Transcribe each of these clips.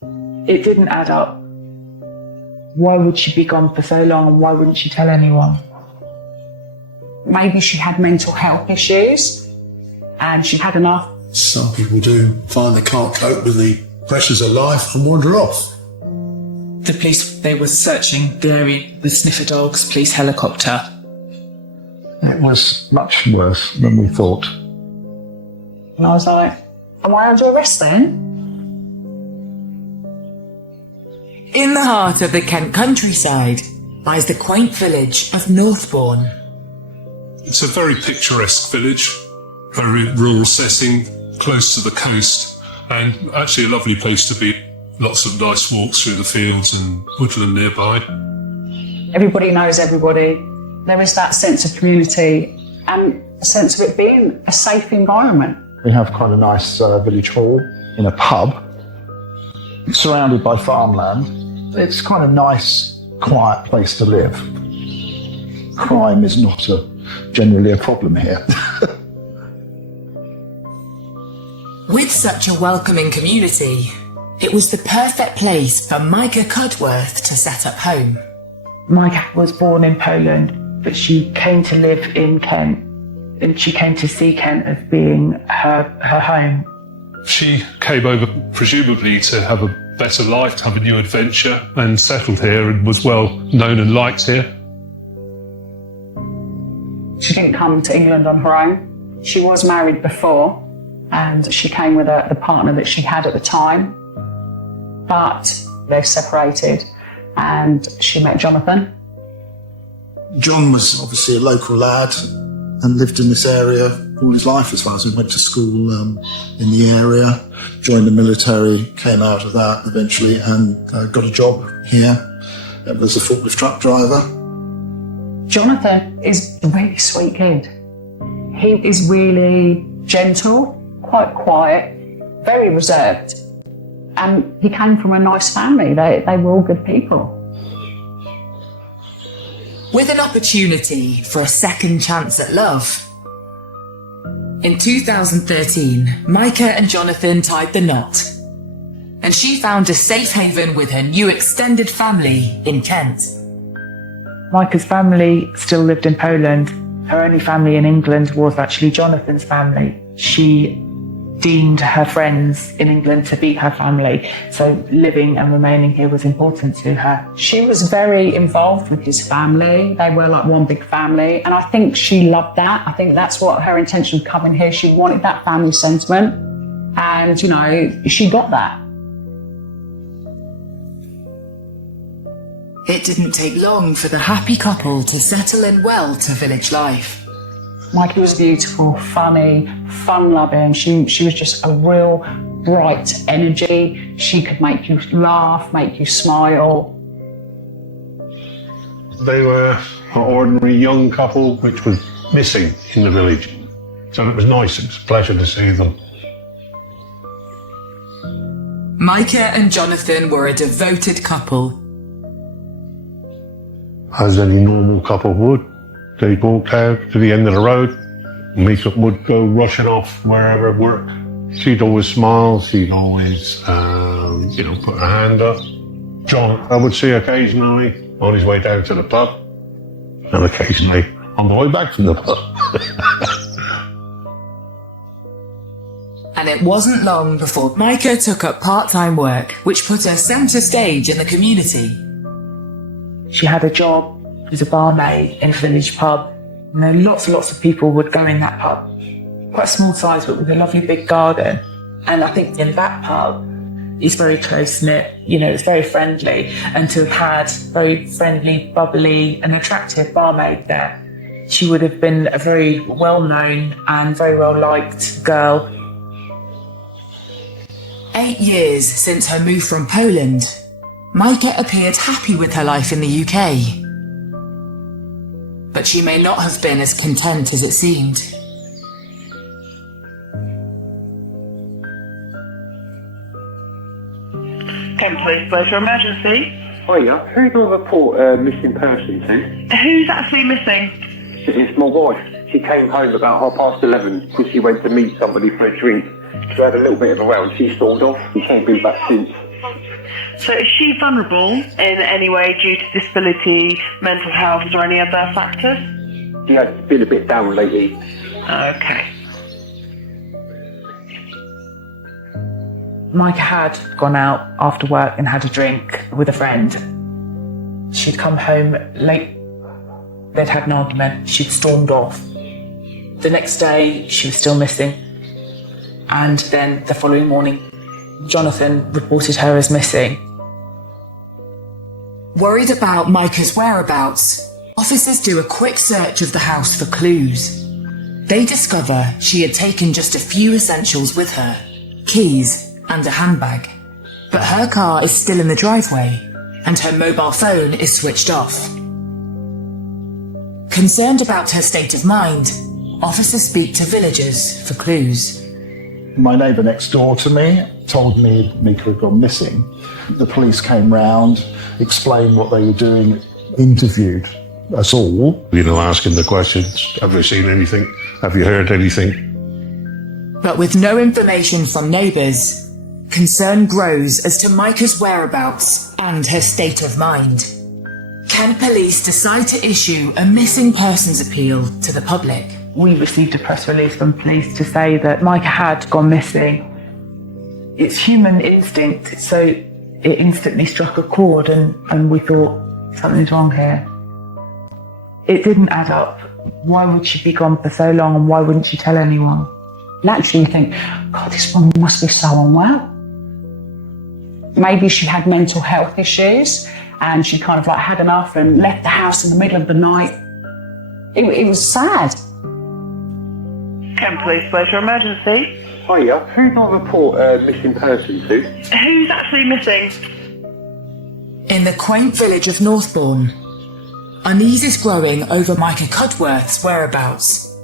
It didn't add up. Why would she be gone for so long and why wouldn't she tell anyone? Maybe she had mental health issues and she'd had enough. Some people do find they can't cope with the pressures of life and wander off. The police, they were searching the area with sniffer dogs, police helicopter. It was much worse than we thought. And I was like, am I under arrest then? In the heart of the Kent countryside lies the quaint village of Northbourne. It's a very picturesque village, very rural setting, close to the coast, and actually a lovely place to be. Lots of nice walks through the fields and woodland nearby. Everybody knows everybody. There is that sense of community and a sense of it being a safe environment. We have quite a nice village hall in a pub, surrounded by farmland. It's quite a nice, quiet place to live. Crime is not generally a problem here. With such a welcoming community, it was the perfect place for Mika Cudworth to set up home. Mika was born in Poland, but she came to live in Kent, and she came to see Kent as being her home. She came over presumably to have a better life, to have a new adventure, and settled here and was well known and liked here. She didn't come to England on her own. She was married before, and she came with the partner that she had at the time. But they've separated, and she met Jonathan. John was obviously a local lad and lived in this area all his life as far as he went to school in the area, joined the military, came out of that eventually and got a job here as a forklift truck driver. Jonathan is a really sweet kid. He is really gentle, quite quiet, very reserved. And he came from a nice family. They were all good people. With an opportunity for a second chance at love. In 2013, Mika and Jonathan tied the knot. And she found a safe haven with her new extended family in Kent. Mika's family still lived in Poland. Her only family in England was actually Jonathan's family. She deemed her friends in England to be her family, so living and remaining here was important to her. She was very involved with his family. They were like one big family, and I think she loved that. I think that's what her intention of coming here. She wanted that family sentiment, and you know, she got that. It didn't take long for the happy couple to settle in well to village life. Mikey was beautiful, funny, fun-loving. She was just a real bright energy. She could make you laugh, make you smile. They were an ordinary young couple which was missing in the village. So it was nice, it was a pleasure to see them. Mika and Jonathan were a devoted couple. As any normal couple would. They'd walk out to the end of the road. Mika would go rushing off wherever work. She'd always smile. She'd always, put her hand up. John, I would see occasionally on his way down to the pub, and occasionally on the way back from the pub. And it wasn't long before Mika took up part-time work, which put her centre stage in the community. She had a job as a barmaid in a village pub. You know, lots and lots of people would go in that pub. Quite a small size, but with a lovely big garden. And I think in that pub, it's very close-knit, you know, it's very friendly. And to have had very friendly, bubbly and attractive barmaid there, she would have been a very well-known and very well-liked girl. 8 years since her move from Poland, Mika appeared happy with her life in the UK. But she may not have been as content as it seemed. Kent Police, where's your emergency? Hiya, who do I report a missing person to? Who's actually missing? It's my wife. She came home about 11:30 because she went to meet somebody for a drink. She had a little bit of a row and she stormed off. She hasn't been back since. So is she vulnerable in any way due to disability, mental health, or any other factors? She has been a bit down lately. Okay. Micah had gone out after work and had a drink with a friend. She'd come home late. They'd had an argument. She'd stormed off. The next day, she was still missing. And then the following morning, Jonathan reported her as missing. Worried about Micah's whereabouts, officers do a quick search of the house for clues. They discover she had taken just a few essentials with her, keys and a handbag. But her car is still in the driveway and her mobile phone is switched off. Concerned about her state of mind, officers speak to villagers for clues. My neighbour next door to me told me Mika had gone missing. The police came round, explained what they were doing, interviewed us all. You know, asking the questions, have you seen anything? Have you heard anything? But with no information from neighbours, concern grows as to Micah's whereabouts and her state of mind. Can police decide to issue a missing persons appeal to the public? We received a press release from police to say that Micah had gone missing. It's human instinct, so it instantly struck a chord and we thought something's wrong here. It didn't add up. Why would she be gone for so long and why wouldn't she tell anyone? Naturally you think, God, this woman must be so unwell. Maybe she had mental health issues and she kind of like had enough and left the house in the middle of the night. It was sad. Kent Police, where's your emergency? Hiya, who do I report a missing person to? Who's actually missing? In the quaint village of Northbourne, unease is growing over Mika Cudworth's whereabouts.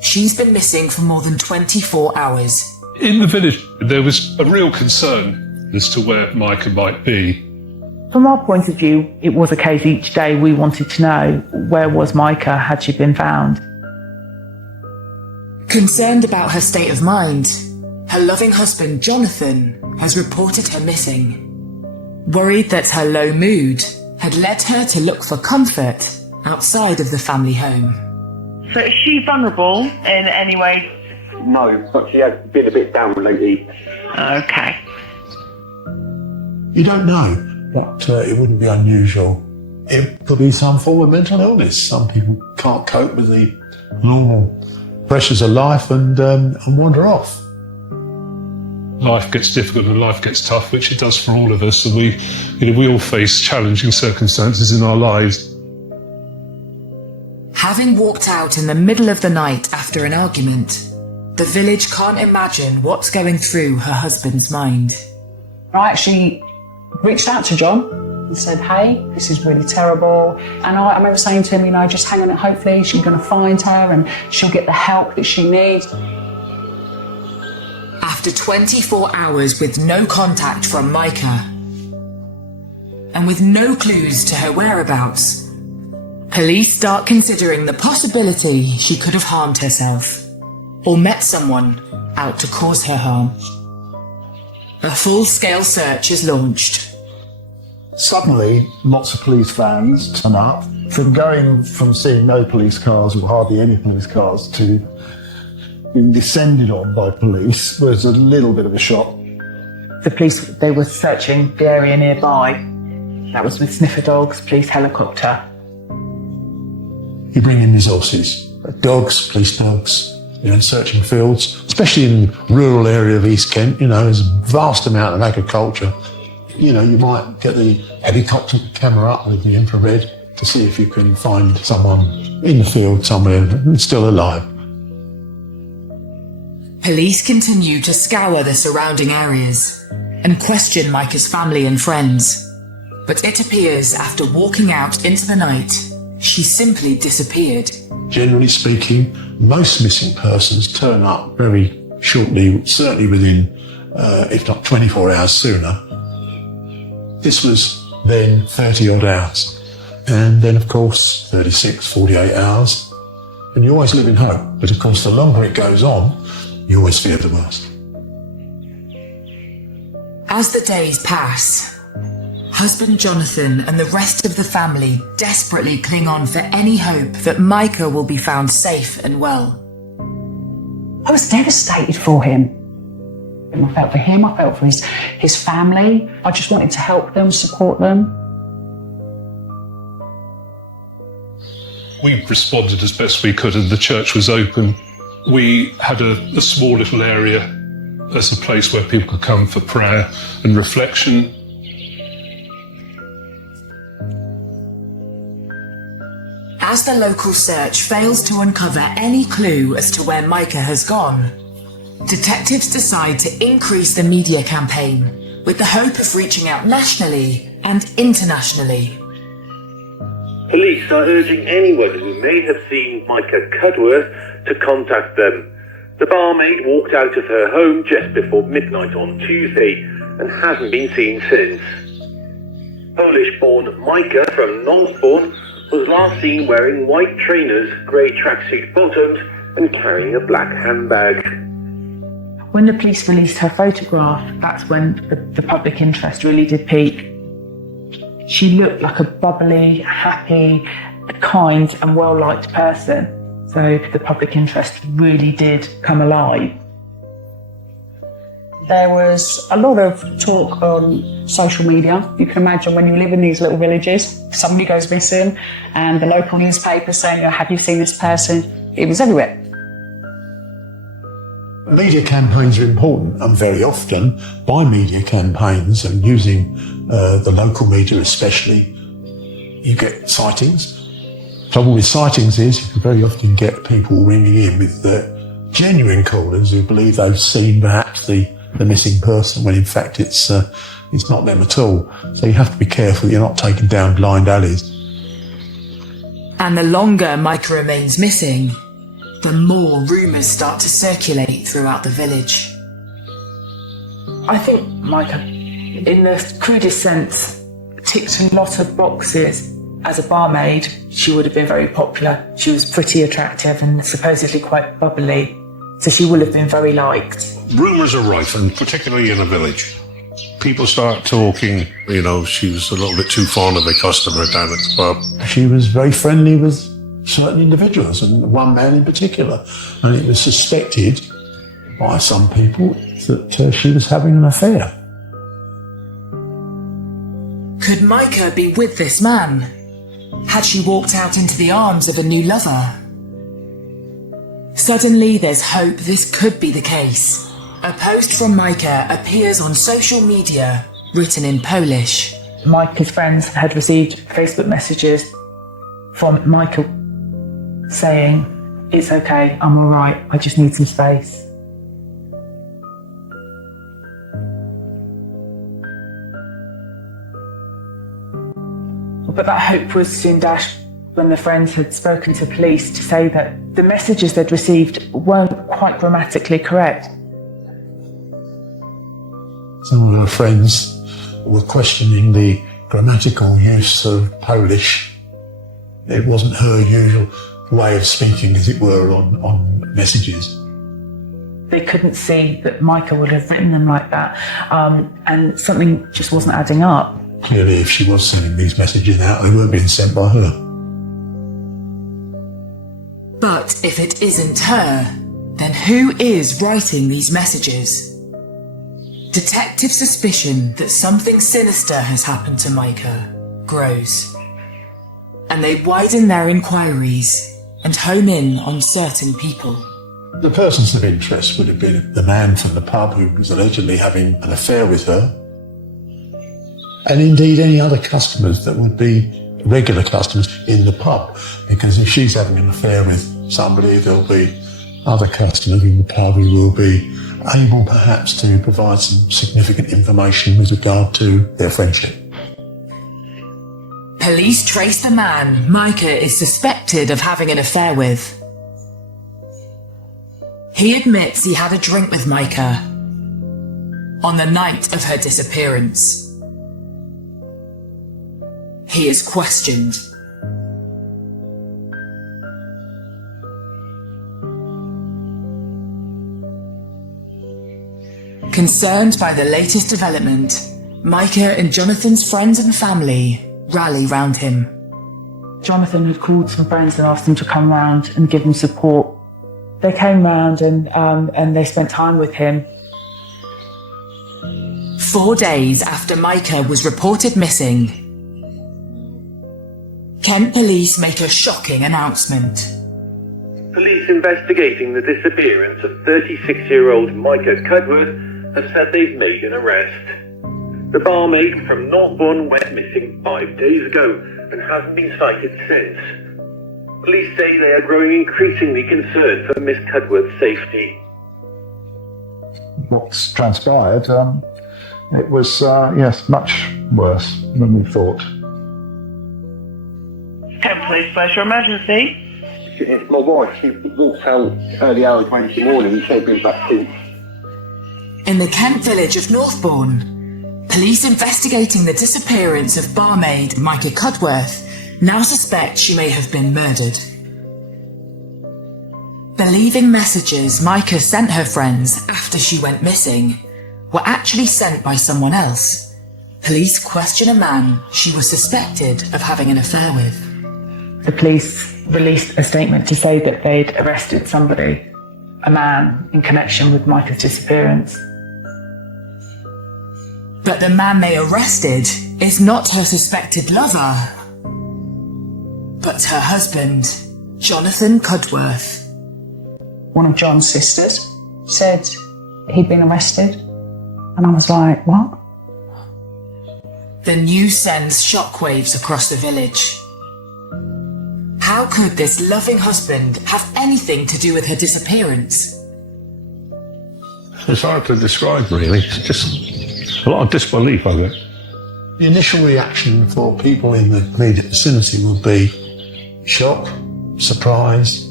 She's been missing for more than 24 hours. In the village, there was a real concern as to where Micah might be. From our point of view, it was a case each day we wanted to know where was Micah, had she been found. Concerned about her state of mind, her loving husband Jonathan has reported her missing. Worried that her low mood had led her to look for comfort outside of the family home. So is she vulnerable in any way? No, but she has been a bit down lately. Okay. You don't know, but it wouldn't be unusual. It could be some form of mental illness. Some people can't cope with the normal pressures of life and wander off. Life gets difficult and life gets tough, which it does for all of us, and we all face challenging circumstances in our lives. Having walked out in the middle of the night after an argument, the village can't imagine what's going through her husband's mind. I actually reached out to John and said, hey, this is really terrible. And I remember saying to him, just hang on it, hopefully she's going to find her and she'll get the help that she needs. After 24 hours with no contact from Micah, and with no clues to her whereabouts, police start considering the possibility she could have harmed herself, or met someone out to cause her harm. A full-scale search is launched. Suddenly, lots of police vans turn up. From seeing no police cars or hardly any police cars to being descended on by police was a little bit of a shock. The police, they were searching the area nearby. That was with sniffer dogs, police helicopter. You bring in resources, dogs, police dogs, searching fields, especially in rural area of East Kent, there's a vast amount of agriculture. You might get the helicopter camera up with the infrared to see if you can find someone in the field somewhere still alive. Police continue to scour the surrounding areas and question Micah's family and friends. But it appears after walking out into the night, she simply disappeared. Generally speaking, most missing persons turn up very shortly, certainly within, if not 24 hours sooner. This was then 30 odd hours. And then, of course, 36, 48 hours. And you always live in hope. But of course, the longer it goes on, you always fear the worst. As the days pass, husband Jonathan and the rest of the family desperately cling on for any hope that Micah will be found safe and well. I was devastated for him. I felt for him, I felt for his family. I just wanted to help them, support them. We responded as best we could, and the church was open. We had a small little area as a place where people could come for prayer and reflection. As the local search fails to uncover any clue as to where Micah has gone, detectives decide to increase the media campaign with the hope of reaching out nationally and internationally. Police are urging anyone who may have seen Mika Cudworth to contact them. The barmaid walked out of her home just before midnight on Tuesday and hasn't been seen since. Polish-born Micah from Northbourne was last seen wearing white trainers, grey tracksuit bottoms and carrying a black handbag. When the police released her photograph, that's when the public interest really did peak. She looked like a bubbly, happy, kind and well-liked person. So the public interest really did come alive. There was a lot of talk on social media. You can imagine when you live in these little villages, somebody goes missing and the local newspaper saying, oh, have you seen this person? It was everywhere. Media campaigns are important, and very often by media campaigns and using the local media especially, you get sightings. Trouble with sightings is you can very often get people ringing in with genuine callers who believe they've seen perhaps the missing person when in fact it's not them at all. So you have to be careful you're not taken down blind alleys. And the longer Micah remains missing, the more rumours start to circulate throughout the village. I think Micah, in the crudest sense, ticked a lot of boxes. As a barmaid, she would have been very popular. She was pretty attractive and supposedly quite bubbly, so she would have been very liked. Rumours are rife, and particularly in a village. People start talking, she was a little bit too fond of a customer down at the pub. She was very friendly with certain individuals, and one man in particular, and it was suspected by some people that she was having an affair. Could Micah be with this man? Had she walked out into the arms of a new lover? Suddenly there's hope this could be the case. A post from Micah appears on social media, written in Polish. Micah's friends had received Facebook messages from Micah saying, it's okay, I'm alright, I just need some space. But that hope was soon dashed when the friends had spoken to police to say that the messages they'd received weren't quite grammatically correct. Some of her friends were questioning the grammatical use of Polish. It wasn't her usual way of speaking, as it were, on messages. They couldn't see that Micah would have written them like that, and something just wasn't adding up. Clearly, if she was sending these messages out, they weren't being sent by her. But if it isn't her, then who is writing these messages? Detective suspicion that something sinister has happened to Micah grows, and they widen their inquiries and home in on certain people. The persons of interest would have been the man from the pub who was allegedly having an affair with her, and indeed any other customers that would be regular customers in the pub, because if she's having an affair with somebody, there'll be other customers in the pub who will be able perhaps to provide some significant information with regard to their friendship. Police trace the man Micah is suspected of having an affair with. He admits he had a drink with Micah on the night of her disappearance. He is questioned. Concerned by the latest development, Micah and Jonathan's friends and family rally round him. Jonathan had called some friends and asked them to come round and give him support. They came round and they spent time with him. 4 days after Micah was reported missing, Kent police make a shocking announcement. Police investigating the disappearance of 36-year-old Mika Cudworth have said they've made an arrest. The barmaid from Northbourne went missing 5 days ago and hasn't been sighted since. Police say they are growing increasingly concerned for Miss Cudworth's safety. What's transpired, it was, yes, much worse than we thought. Kent Police, where's your emergency? It's my wife. She walked out early hours Wednesday morning. She ain't been back since. In the Kent village of Northbourne, police investigating the disappearance of barmaid Mika Cudworth now suspect she may have been murdered. Believing messages Micah sent her friends after she went missing were actually sent by someone else, police question a man she was suspected of having an affair with. The police released a statement to say that they'd arrested somebody, a man, in connection with Micah's disappearance. But the man they arrested is not her suspected lover, but her husband, Jonathan Cudworth. One of John's sisters said he'd been arrested, and I was like, what? The news sends shockwaves across the village. How could this loving husband have anything to do with her disappearance? It's hard to describe, really. It's just a lot of disbelief of it. The initial reaction for people in the immediate vicinity would be shock, surprise,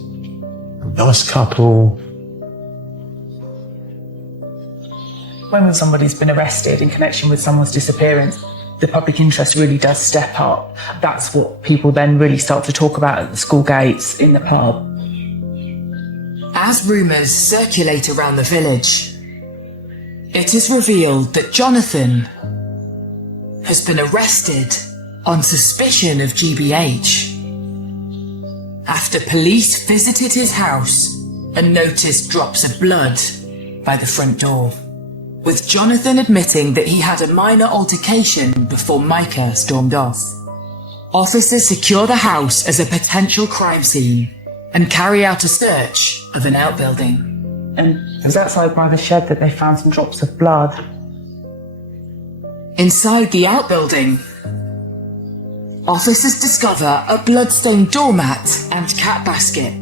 nice couple. When somebody's been arrested in connection with someone's disappearance, the public interest really does step up. That's what people then really start to talk about at the school gates, in the pub. As rumours circulate around the village, it is revealed that Jonathan has been arrested on suspicion of GBH after police visited his house and noticed drops of blood by the front door, with Jonathan admitting that he had a minor altercation before Micah stormed off. Officers secure the house as a potential crime scene and carry out a search of an outbuilding. And it was outside by the shed that they found some drops of blood. Inside the outbuilding, officers discover a blood-stained doormat and cat basket.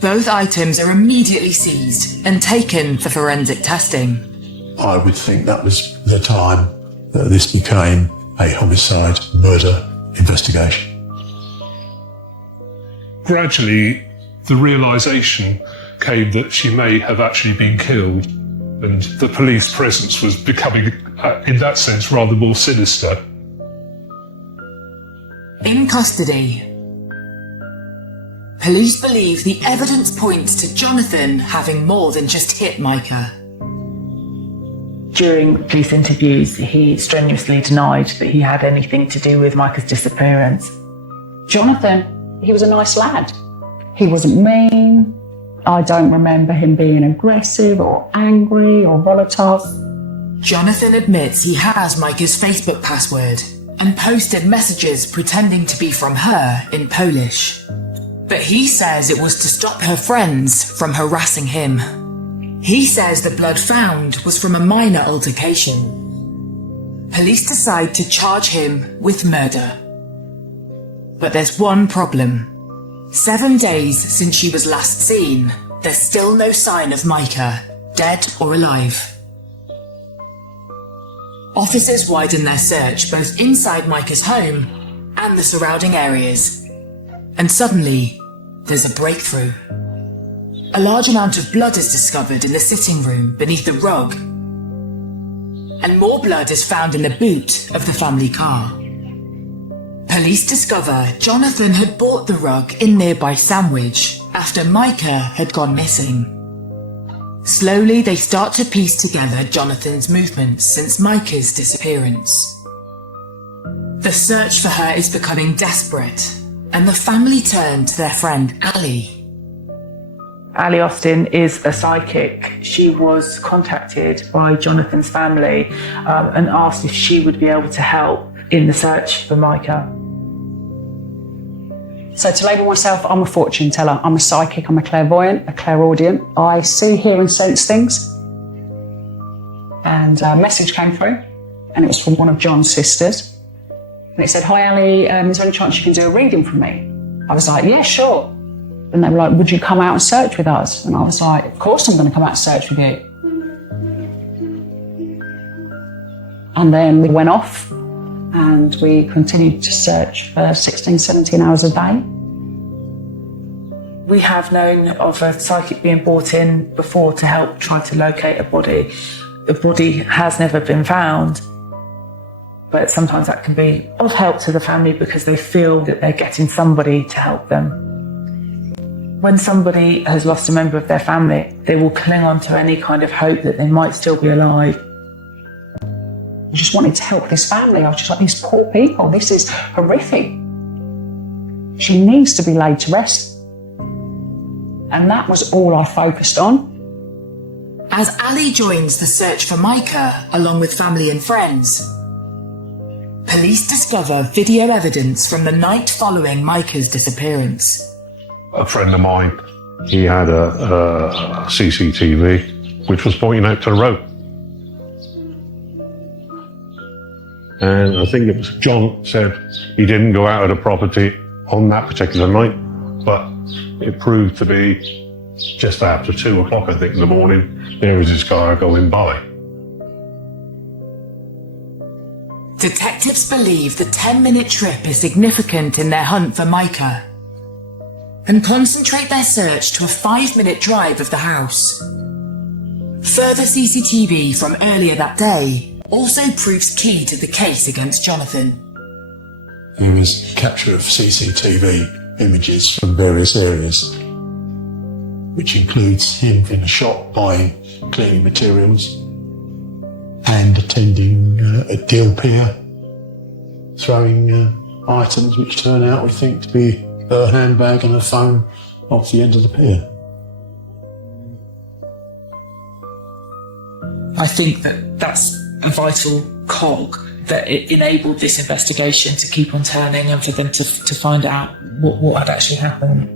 Both items are immediately seized and taken for forensic testing. I would think that was the time that this became a homicide murder investigation. Gradually, the realisation came that she may have actually been killed, and the police presence was becoming, in that sense, rather more sinister. In custody, police believe the evidence points to Jonathan having more than just hit Micah. During police interviews, he strenuously denied that he had anything to do with Micah's disappearance. Jonathan, he was a nice lad. He wasn't mean. I don't remember him being aggressive or angry or volatile. Jonathan admits he has Micah's Facebook password and posted messages pretending to be from her in Polish. But he says it was to stop her friends from harassing him. He says the blood found was from a minor altercation. Police decide to charge him with murder. But there's one problem. 7 days since she was last seen, there's still no sign of Micah, dead or alive. Officers widen their search both inside Micah's home and the surrounding areas. And suddenly, there's a breakthrough. A large amount of blood is discovered in the sitting room beneath the rug. And more blood is found in the boot of the family car. Police discover Jonathan had bought the rug in nearby Sandwich after Micah had gone missing. Slowly, they start to piece together Jonathan's movements since Micah's disappearance. The search for her is becoming desperate, and the family turn to their friend Ali. Ali Austin is a psychic. She was contacted by Jonathan's family and asked if she would be able to help in the search for Micah. So to label myself, I'm a fortune teller. I'm a psychic, I'm a clairvoyant, a clairaudient. I see, hear and sense things. And a message came through, and it was from one of John's sisters. And it said, "Hi Ali, is there any chance you can do a reading for me?" I was like, "Yeah, sure." And they were like, "Would you come out and search with us?" And I was like, "Of course I'm going to come out and search with you." And then we went off and we continued to search for 16, 17 hours a day. We have known of a psychic being brought in before to help try to locate a body. The body has never been found, but sometimes that can be of help to the family because they feel that they're getting somebody to help them. When somebody has lost a member of their family, they will cling on to any kind of hope that they might still be alive. I just wanted to help this family. I was just like, these poor people, this is horrific. She needs to be laid to rest. And that was all I focused on. As Ali joins the search for Micah, along with family and friends, police discover video evidence from the night following Micah's disappearance. A friend of mine, he had a CCTV which was pointing out to the road. And I think it was John said he didn't go out of the property on that particular night, but it proved to be just after 2 o'clock, I think, in the morning, there was this car going by. Detectives believe the 10-minute trip is significant in their hunt for Micah and concentrate their search to a 5-minute drive of the house. Further CCTV from earlier that day also proves key to the case against Jonathan. There was capture of CCTV images from various areas, which includes him in a shop buying cleaning materials and attending a deal pier, throwing items which turn out, we think, to be her handbag and a phone off the end of the pier. I think that that's a vital cog, that it enabled this investigation to keep on turning and for them to find out what had actually happened.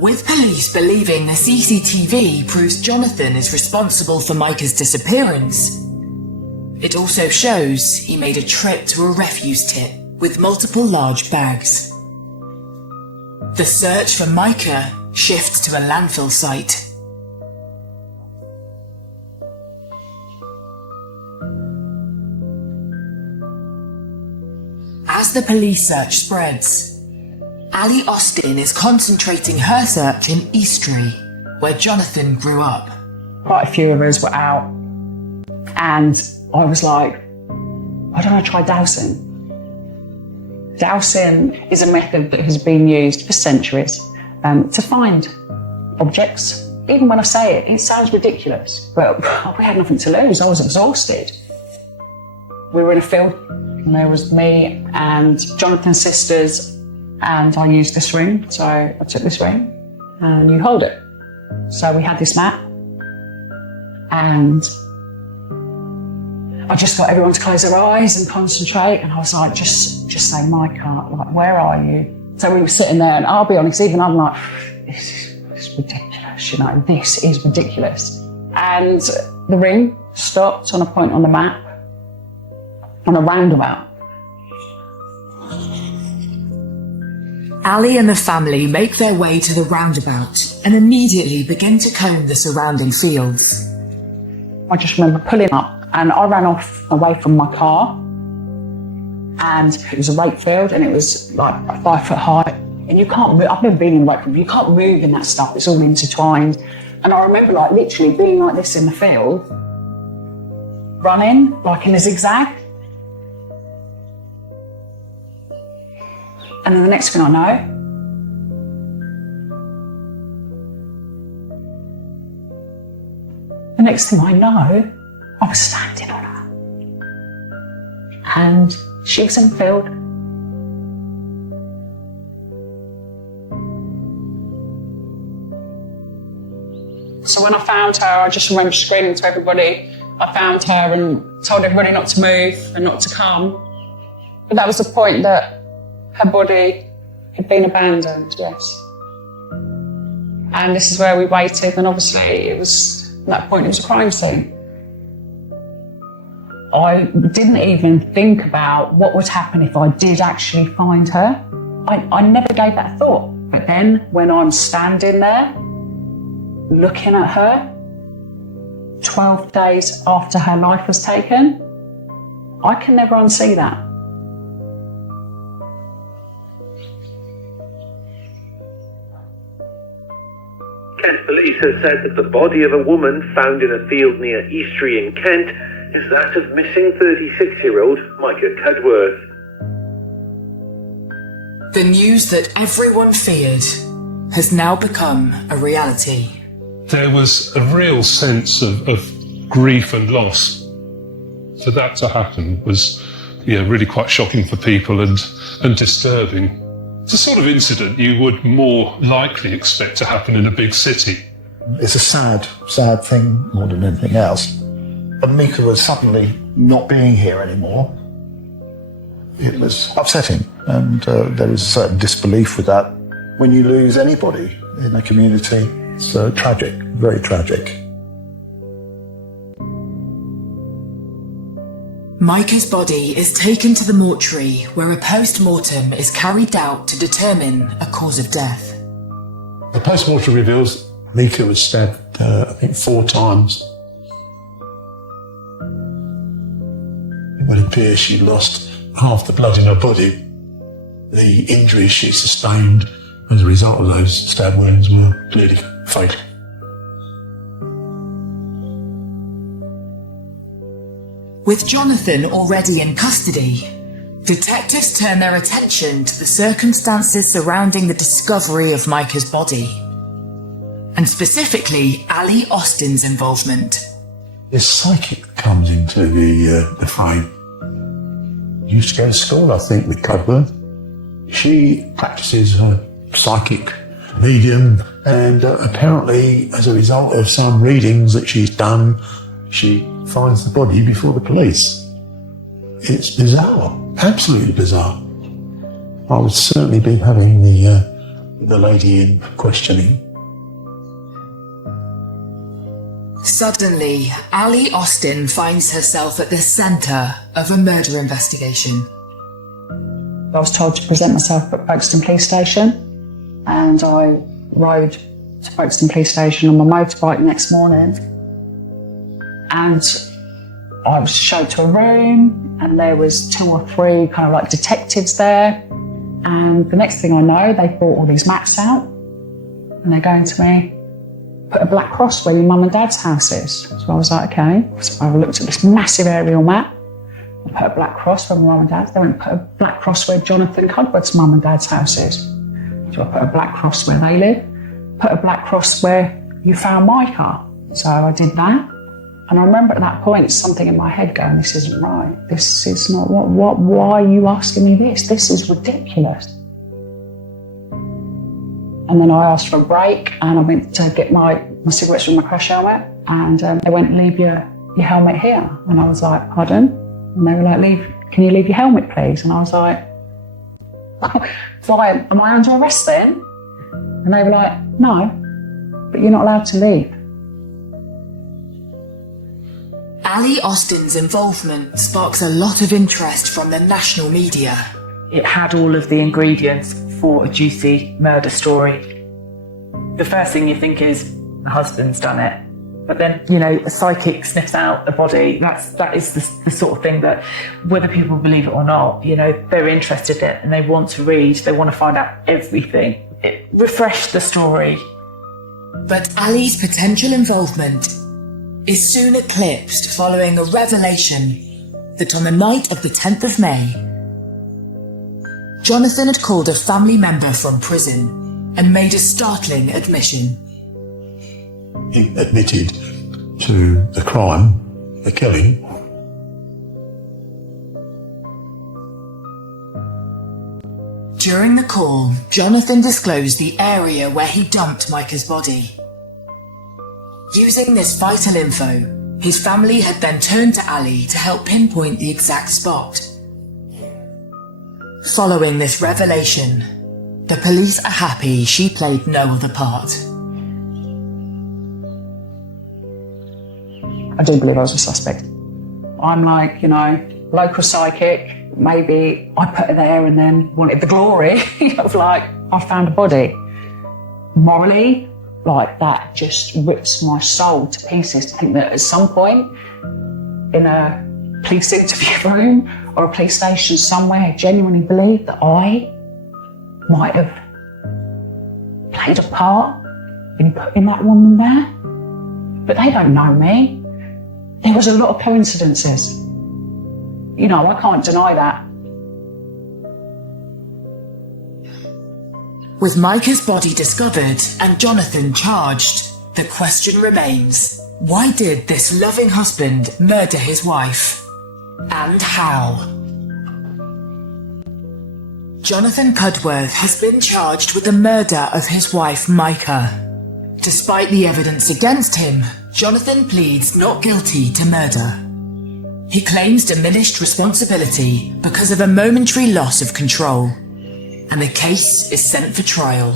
With police believing the CCTV proves Jonathan is responsible for Micah's disappearance, it also shows he made a trip to a refuse tip with multiple large bags. The search for Micah shifts to a landfill site. As the police search spreads, Ali Austin is concentrating her search in Eastleigh, where Jonathan grew up. Quite a few of us were out, and I was like, why don't I try dowsing? Dowsing is a method that has been used for centuries to find objects. Even when I say it, it sounds ridiculous, but we had nothing to lose. I was exhausted. We were in a field, and there was me and Jonathan's sisters, and I used this ring. So I took this ring, and you hold it. So we had this map, and I just got everyone to close their eyes and concentrate, and I was like, just say, Micah, like, where are you? So we were sitting there, and I'll be honest, even I'm like, this is ridiculous, you know, this is ridiculous. And the ring stopped on a point on the map, on a roundabout. Ali and the family make their way to the roundabout and immediately begin to comb the surrounding fields. I just remember pulling up, and I ran off away from my car, and it was a rape field, and it was like 5 foot high, and you can't move. I've never been in a rape field, you can't move in that stuff, it's all intertwined. And I remember like literally being like this in the field, running like in a zigzag. And then the next thing I know, next thing I know, I was standing on her. And she was in the field. So when I found her, I just remember screaming to everybody. I found her and told everybody not to move and not to come. But that was the point that her body had been abandoned, yes. And this is where we waited, and obviously at that point it was a crime scene. I didn't even think about what would happen if I did actually find her. I never gave that a thought. But then when I'm standing there, looking at her, 12 days after her life was taken, I can never unsee that. Kent police have said that the body of a woman found in a field near Eastry in Kent is that of missing 36-year-old Mika Cudworth. The news that everyone feared has now become a reality. There was a real sense of grief and loss. For that to happen was really quite shocking for people and disturbing. It's a sort of incident you would more likely expect to happen in a big city. It's a sad thing more than anything else. But Mika was suddenly not being here anymore. It was upsetting, and there is a certain disbelief with that. When you lose anybody in a community, it's tragic, very tragic. Mika's body is taken to the mortuary where a post-mortem is carried out to determine a cause of death. The post-mortem reveals Mika was stabbed, I think, 4 times. It would appear she lost half the blood in her body. The injuries she sustained as a result of those stab wounds were clearly fatal. With Jonathan already in custody, detectives turn their attention to the circumstances surrounding the discovery of Mika's body, and specifically Ali Austin's involvement. This psychic comes into the frame. Used to go to school, I think, with Cudworth. She practices psychic medium, and apparently, as a result of some readings that she's done, she finds the body before the police. It's bizarre, absolutely bizarre. I would certainly be having the lady in questioning. Suddenly, Ali Austin finds herself at the centre of a murder investigation. I was told to present myself at Folkestone Police Station, and I rode to Folkestone Police Station on my motorbike the next morning, and I was showed to a room, and there was 2 or 3 kind of like detectives there, and the next thing I know, they brought all these maps out, and they're going to me, put a black cross where your mum and dad's house is. So I was like, okay. So I looked at this massive aerial map. I put a black cross where my mum and dad's. They went, put a black cross where Jonathan Cudworth's mum and dad's house is. So I put a black cross where they live. Put a black cross where you found Mika. So I did that. And I remember at that point, something in my head going, this isn't right. This is not why are you asking me this? This is ridiculous. And then I asked for a break, and I went to get my cigarettes from my crash helmet, and they went, leave your helmet here. And I was like, pardon? And they were like, can you leave your helmet, please? And I was like, why, am I under arrest then? And they were like, no, but you're not allowed to leave. Ali Austin's involvement sparks a lot of interest from the national media. It had all of the ingredients for a juicy murder story. The first thing you think is, the husband's done it. But then, a psychic sniffs out a body. That is the sort of thing that, whether people believe it or not, they're interested in it and they want to read, they want to find out everything. It refreshed the story. But Ali's potential involvement is soon eclipsed following a revelation that on the night of the 10th of May, Jonathan had called a family member from prison and made a startling admission. He admitted to the crime, the killing. During the call, Jonathan disclosed the area where he dumped Micah's body. Using this vital info, his family had then turned to Ali to help pinpoint the exact spot. Following this revelation, the police are happy she played no other part. I do believe I was a suspect. I'm like, local psychic. Maybe I put her there and then wanted the glory of I found a body. Morally, that just rips my soul to pieces to think that at some point in a police interview room or a police station somewhere, I genuinely believe that I might have played a part in putting that woman there. But they don't know me. There was a lot of coincidences. I can't deny that. With Micah's body discovered and Jonathan charged, the question remains, why did this loving husband murder his wife? And how? Jonathan Cudworth has been charged with the murder of his wife Micah. Despite the evidence against him, Jonathan pleads not guilty to murder. He claims diminished responsibility because of a momentary loss of control, and the case is sent for trial.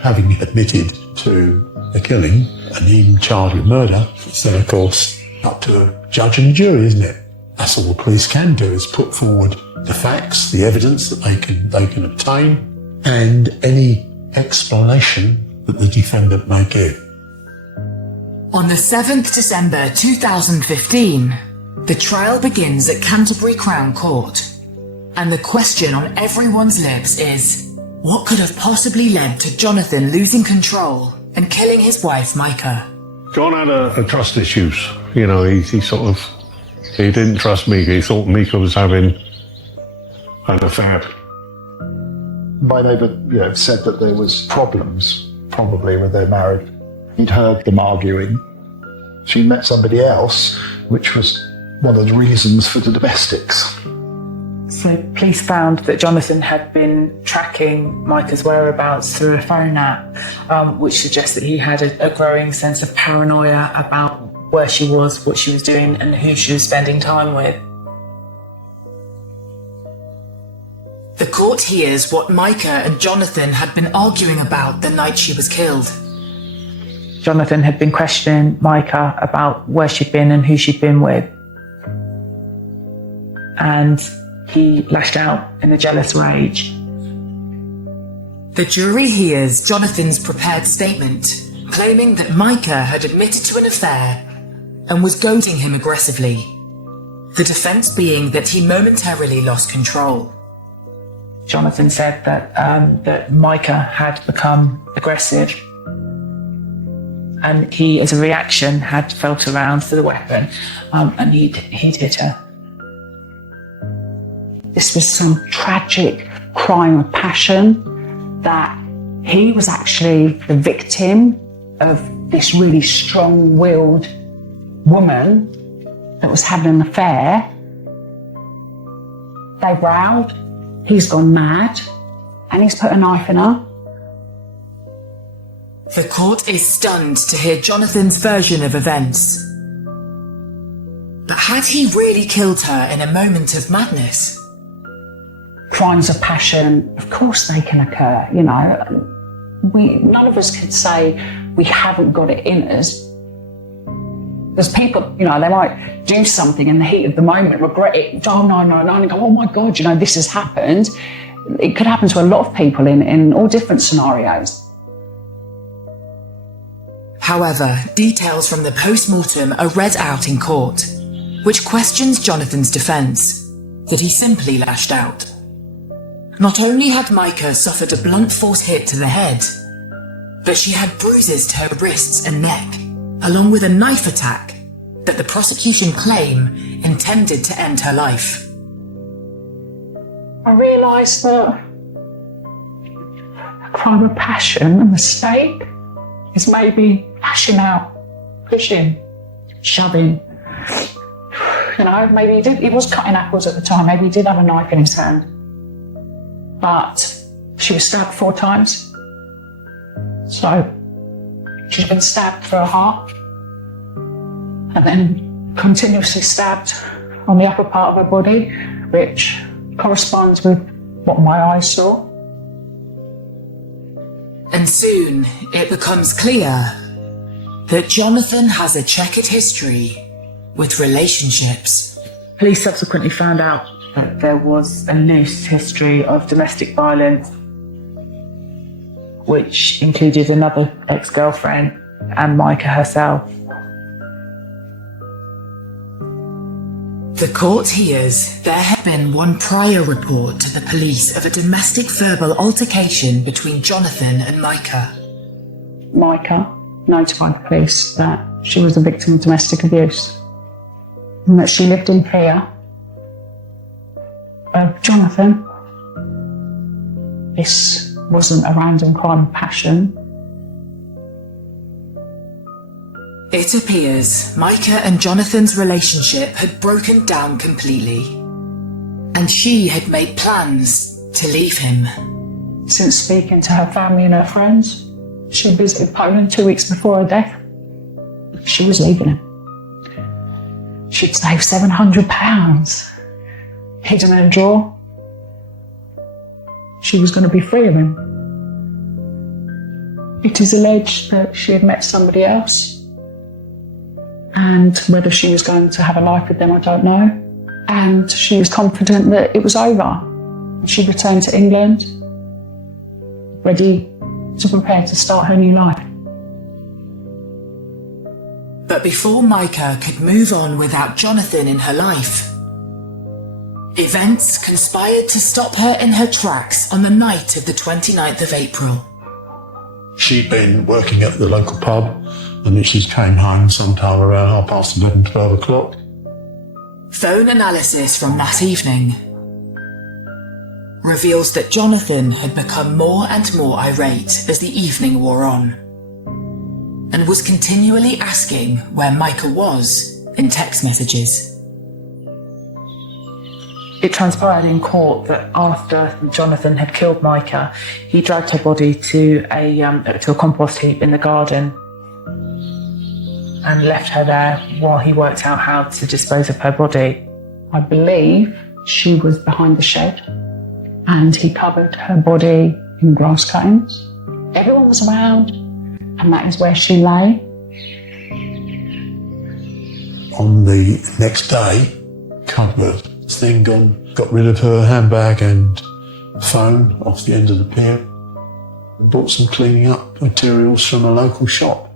Having admitted to the killing and even charged with murder, it's then of course up to a judge and jury, isn't it? That's all the police can do, is put forward the facts, the evidence that they can obtain, and any explanation that the defendant may give. On the 7th December 2015, the trial begins at Canterbury Crown Court, and the question on everyone's lips is, what could have possibly led to Jonathan losing control and killing his wife Micah? John had a trust issues. He didn't trust Mika. He thought Mika was having an affair. My neighbour, said that there was problems, probably, with their marriage. He'd heard them arguing. She met somebody else, which was one of the reasons for the domestics. So police found that Jonathan had been tracking Micah's whereabouts through a phone app, which suggests that he had a growing sense of paranoia about where she was, what she was doing, and who she was spending time with. The court hears what Micah and Jonathan had been arguing about the night she was killed. Jonathan had been questioning Micah about where she'd been and who she'd been with. And he lashed out in a jealous rage. The jury hears Jonathan's prepared statement, claiming that Micah had admitted to an affair and was goading him aggressively. The defence being that he momentarily lost control. Jonathan said that Micah had become aggressive, and he, as a reaction, had felt around for the weapon, and he'd hit her. This was some tragic crime of passion, that he was actually the victim of this really strong-willed woman that was having an affair. They rowed, he's gone mad, and he's put a knife in her. The court is stunned to hear Jonathan's version of events. But had he really killed her in a moment of madness? Crimes of passion, of course they can occur, None of us could say we haven't got it in us. There's people, they might do something in the heat of the moment, regret it, no, and go, oh my God, this has happened. It could happen to a lot of people in all different scenarios. However, details from the post-mortem are read out in court, which questions Jonathan's defence, that he simply lashed out. Not only had Micah suffered a blunt force hit to the head, but she had bruises to her wrists and neck, along with a knife attack that the prosecution claim intended to end her life. I realised that a crime of passion, a mistake, is maybe lashing out, pushing, shoving. You know, maybe he was cutting apples at the time, maybe he did have a knife in his hand. But she was stabbed 4 times. So she's been stabbed for a heart and then continuously stabbed on the upper part of her body, which corresponds with what my eyes saw. And soon it becomes clear that Jonathan has a checkered history with relationships. Police subsequently found out that there was a loose history of domestic violence, which included another ex-girlfriend and Mika herself. The court hears there had been one prior report to the police of a domestic verbal altercation between Jonathan and Mika. Mika notified the police that she was a victim of domestic abuse and that she lived in fear of Jonathan. This wasn't a random crime of passion. It appears Mika and Jonathan's relationship had broken down completely, and she had made plans to leave him. Since speaking to her family and her friends, she visited Poland 2 weeks before her death. She was leaving him. She'd saved £700, hidden in a drawer. She was going to be free of him. It is alleged that she had met somebody else, and whether she was going to have a life with them, I don't know. And she was confident that it was over. She returned to England, ready to prepare to start her new life. But before Mika could move on without Jonathan in her life, events conspired to stop her in her tracks on the night of the 29th of April. She'd been working at the local pub and then she came home sometime around 11:30, 12 o'clock. Phone analysis from that evening reveals that Jonathan had become more and more irate as the evening wore on, and was continually asking where Mika was in text messages. It transpired in court that after Jonathan had killed Mika, he dragged her body to a compost heap in the garden and left her there while he worked out how to dispose of her body. I believe she was behind the shed and he covered her body in grass cuttings. Everyone was around and that is where she lay. On the next day, Cudworth then got rid of her handbag and phone off the end of the pier and bought some cleaning up materials from a local shop.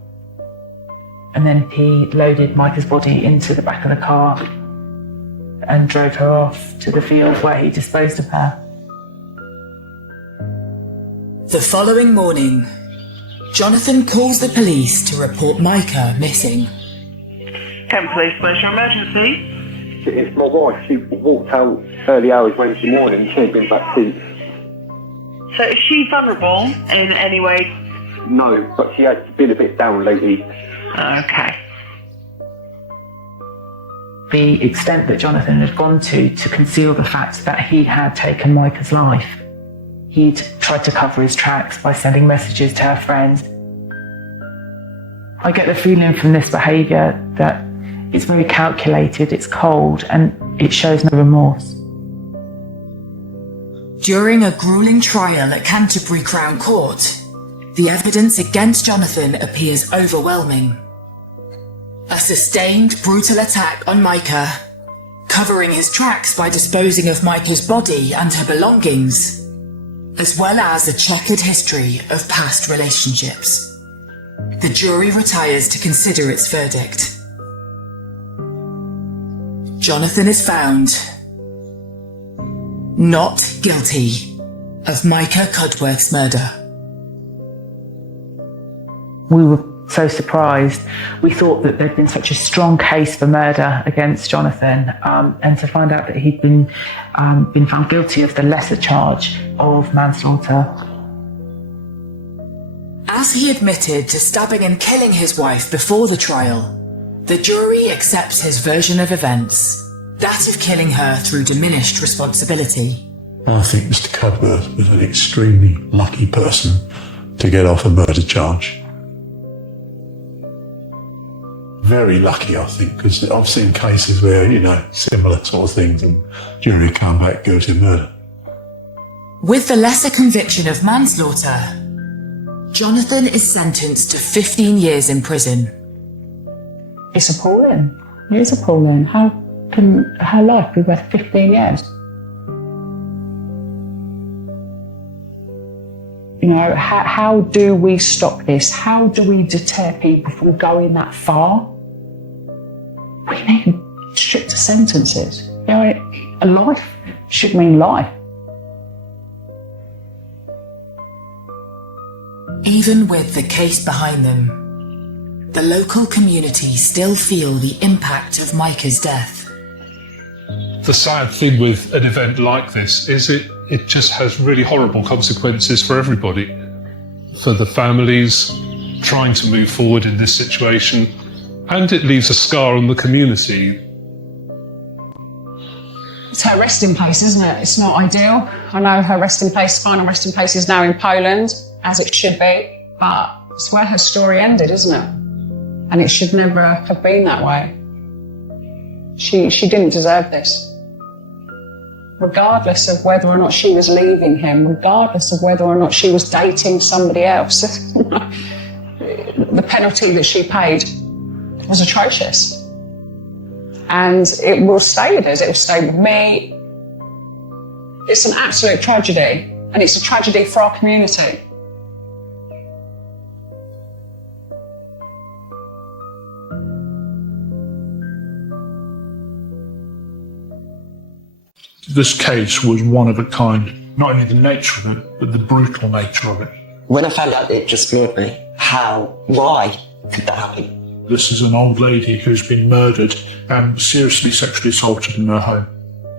And then he loaded Mika's body into the back of the car and drove her off to the field where he disposed of her. The following morning, Jonathan calls the police to report Mika missing. Kent Police, where's your emergency? It's my wife. She walked out early hours Wednesday morning. She ain't been back since. So is she vulnerable in any way? No, but she has been a bit down lately. Okay. The extent that Jonathan had gone to conceal the fact that he had taken Mika's life. He'd tried to cover his tracks by sending messages to her friends. I get the feeling from this behaviour that it's very calculated, it's cold, and it shows no remorse. During a grueling trial at Canterbury Crown Court, the evidence against Jonathan appears overwhelming. A sustained, brutal attack on Mika, covering his tracks by disposing of Mika's body and her belongings, as well as a checkered history of past relationships. The jury retires to consider its verdict. Jonathan is found not guilty of Mika Cudworth's murder. We were so surprised. We thought that there'd been such a strong case for murder against Jonathan, and to find out that he'd been found guilty of the lesser charge of manslaughter. As he admitted to stabbing and killing his wife before the trial, The jury accepts his version of events, that of killing her through diminished responsibility. I think Mr. Cudworth was an extremely lucky person to get off a murder charge. Very lucky, I think, because I've seen cases where, similar sort of things and jury come back guilty of murder. With the lesser conviction of manslaughter, Jonathan is sentenced to 15 years in prison. It's appalling. It is appalling. How can her life be worth 15 years? How do we stop this? How do we deter people from going that far? We need stricter sentences. A life should mean life. Even with the case behind them, the local community still feel the impact of Mika's death. The sad thing with an event like this is it just has really horrible consequences for everybody. For the families trying to move forward in this situation, and it leaves a scar on the community. It's her resting place, isn't it? It's not ideal. I know her final resting place is now in Poland, as it should be, but it's where her story ended, isn't it? And it should never have been that way. She didn't deserve this. Regardless of whether or not she was leaving him, regardless of whether or not she was dating somebody else, the penalty that she paid was atrocious. And it will stay with us, it will stay with me. It's an absolute tragedy, and it's a tragedy for our community. This case was one of a kind. Not only the nature of it, but the brutal nature of it. When I found out, it just floored me. Why could that happen? This is an old lady who's been murdered and seriously sexually assaulted in her home.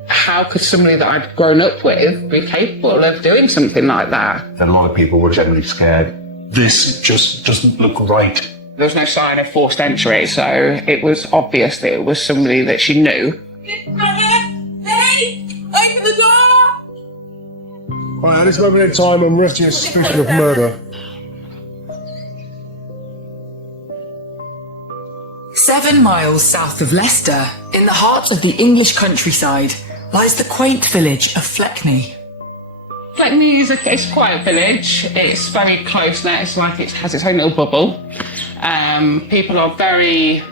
How could somebody that I'd grown up with be capable of doing something like that? A lot of people were generally scared. This just doesn't look right. There was no sign of forced entry, so it was obvious that it was somebody that she knew. Hey! Open the door! Right, at this moment in time, I'm arresting a suspicion of murder. 7 miles south of Leicester, in the heart of the English countryside, lies the quaint village of Fleckney. Fleckney is a quiet village. It's very close now. It's like it has its own little bubble. People are very,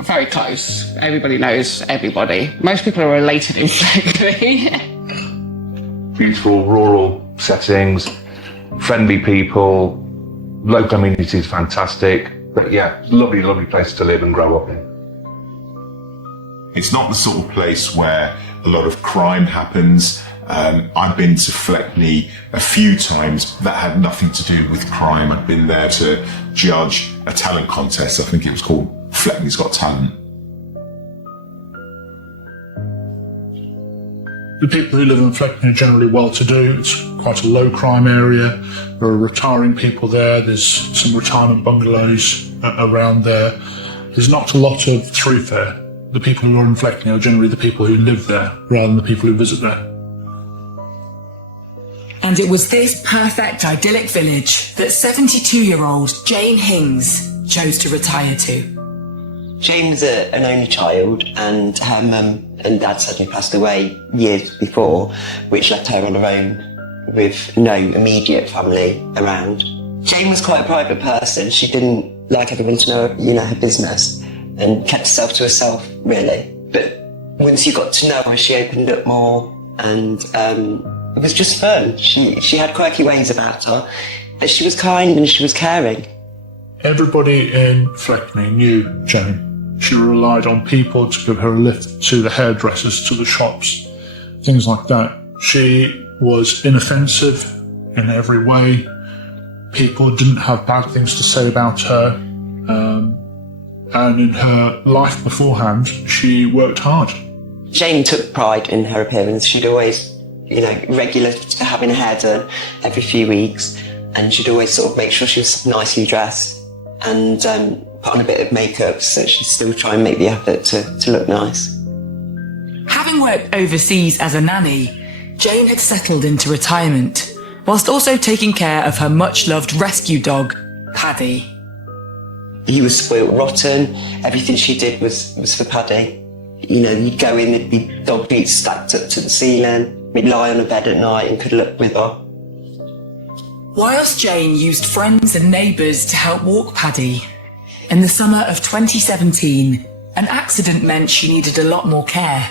very close. Everybody knows everybody. Most people are related in Fleckney. Beautiful rural settings, friendly people, local community is fantastic. But yeah, lovely, lovely place to live and grow up in. It's not the sort of place where a lot of crime happens. I've been to Fleckney a few times. That had nothing to do with crime. I'd been there to judge a talent contest. I think it was called Fleckney's Got Talent. The people who live in Fleckney are generally well-to-do. It's quite a low-crime area. There are retiring people there. There's some retirement bungalows around there. There's not a lot of thoroughfare. The people who are in Fleckney are generally the people who live there, rather than the people who visit there. And it was this perfect idyllic village that 72-year-old Jane Hings chose to retire to. Jane was an only child, and her mum and dad suddenly passed away years before, which left her on her own with no immediate family around. Jane was quite a private person. She didn't like everyone to know, her business, and kept herself to herself, really. But once you got to know her, she opened up more, and it was just fun. She had quirky ways about her, but she was kind and she was caring. Everybody in Fleckney knew Jane. She relied on people to give her a lift to the hairdressers, to the shops, things like that. She was inoffensive in every way. People didn't have bad things to say about her. And in her life beforehand, she worked hard. Jane took pride in her appearance. She'd always, regular to having her hair done every few weeks, and she'd always sort of make sure she was nicely dressed. And put on a bit of makeup, so she'd still try and make the effort to look nice. Having worked overseas as a nanny, Jane had settled into retirement, whilst also taking care of her much-loved rescue dog, Paddy. He was spoilt rotten. Everything she did was for Paddy. You know, you'd go in, there'd be dog treats stacked up to the ceiling. We'd lie on a bed at night and cuddle up with her. Whilst Jane used friends and neighbours to help walk Paddy, in the summer of 2017, an accident meant she needed a lot more care.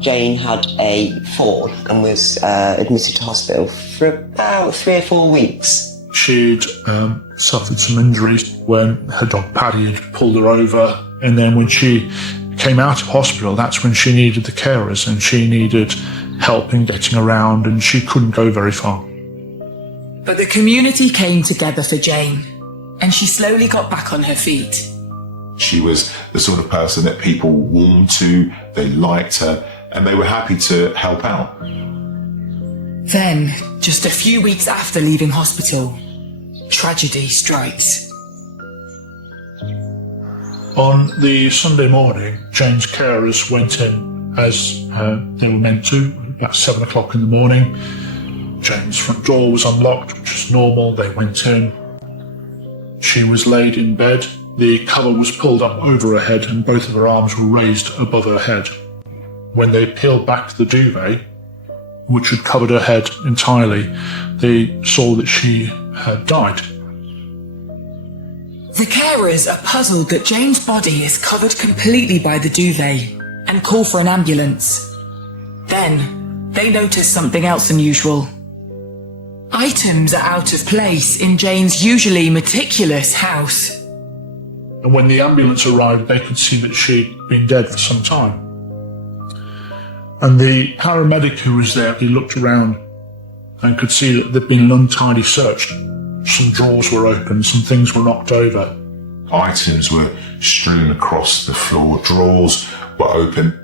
Jane had a fall and was admitted to hospital for about 3 or 4 weeks. She'd suffered some injuries when her dog Paddy had pulled her over, and then when she came out of hospital, that's when she needed the carers and she needed help in getting around, and she couldn't go very far. But the community came together for Jane, and she slowly got back on her feet. She was the sort of person that people warmed to, they liked her, and they were happy to help out. Then, just a few weeks after leaving hospital, tragedy strikes. On the Sunday morning, Jane's carers went in as they were meant to, about 7 o'clock in the morning. Jane's front door was unlocked, which was normal. They went in. She was laid in bed. The cover was pulled up over her head and both of her arms were raised above her head. When they peeled back the duvet, which had covered her head entirely, they saw that she had died. The carers are puzzled that Jane's body is covered completely by the duvet and call for an ambulance. Then, they notice something else unusual. Items are out of place in Jane's usually meticulous house. And when the ambulance arrived, they could see that she'd been dead for some time. And the paramedic who was there, he looked around and could see that there'd been an untidy search. Some drawers were open, some things were knocked over. Items were strewn across the floor, drawers were open.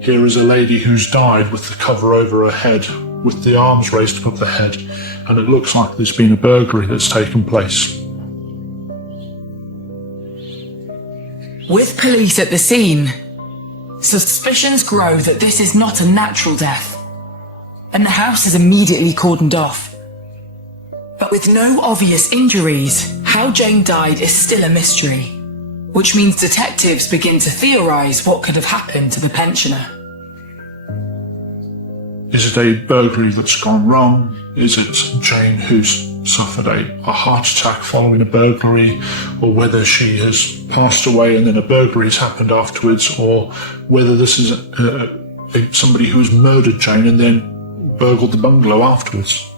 Here is a lady who's died with the cover over her head, with the arms raised above the head, and it looks like there's been a burglary that's taken place. With police at the scene, suspicions grow that this is not a natural death, and the house is immediately cordoned off. But with no obvious injuries, how Jane died is still a mystery, which means detectives begin to theorise what could have happened to the pensioner. Is it a burglary that's gone wrong? Is it Jane who's suffered a heart attack following a burglary, or whether she has passed away and then a burglary has happened afterwards, or whether this is somebody who has murdered Jane and then burgled the bungalow afterwards?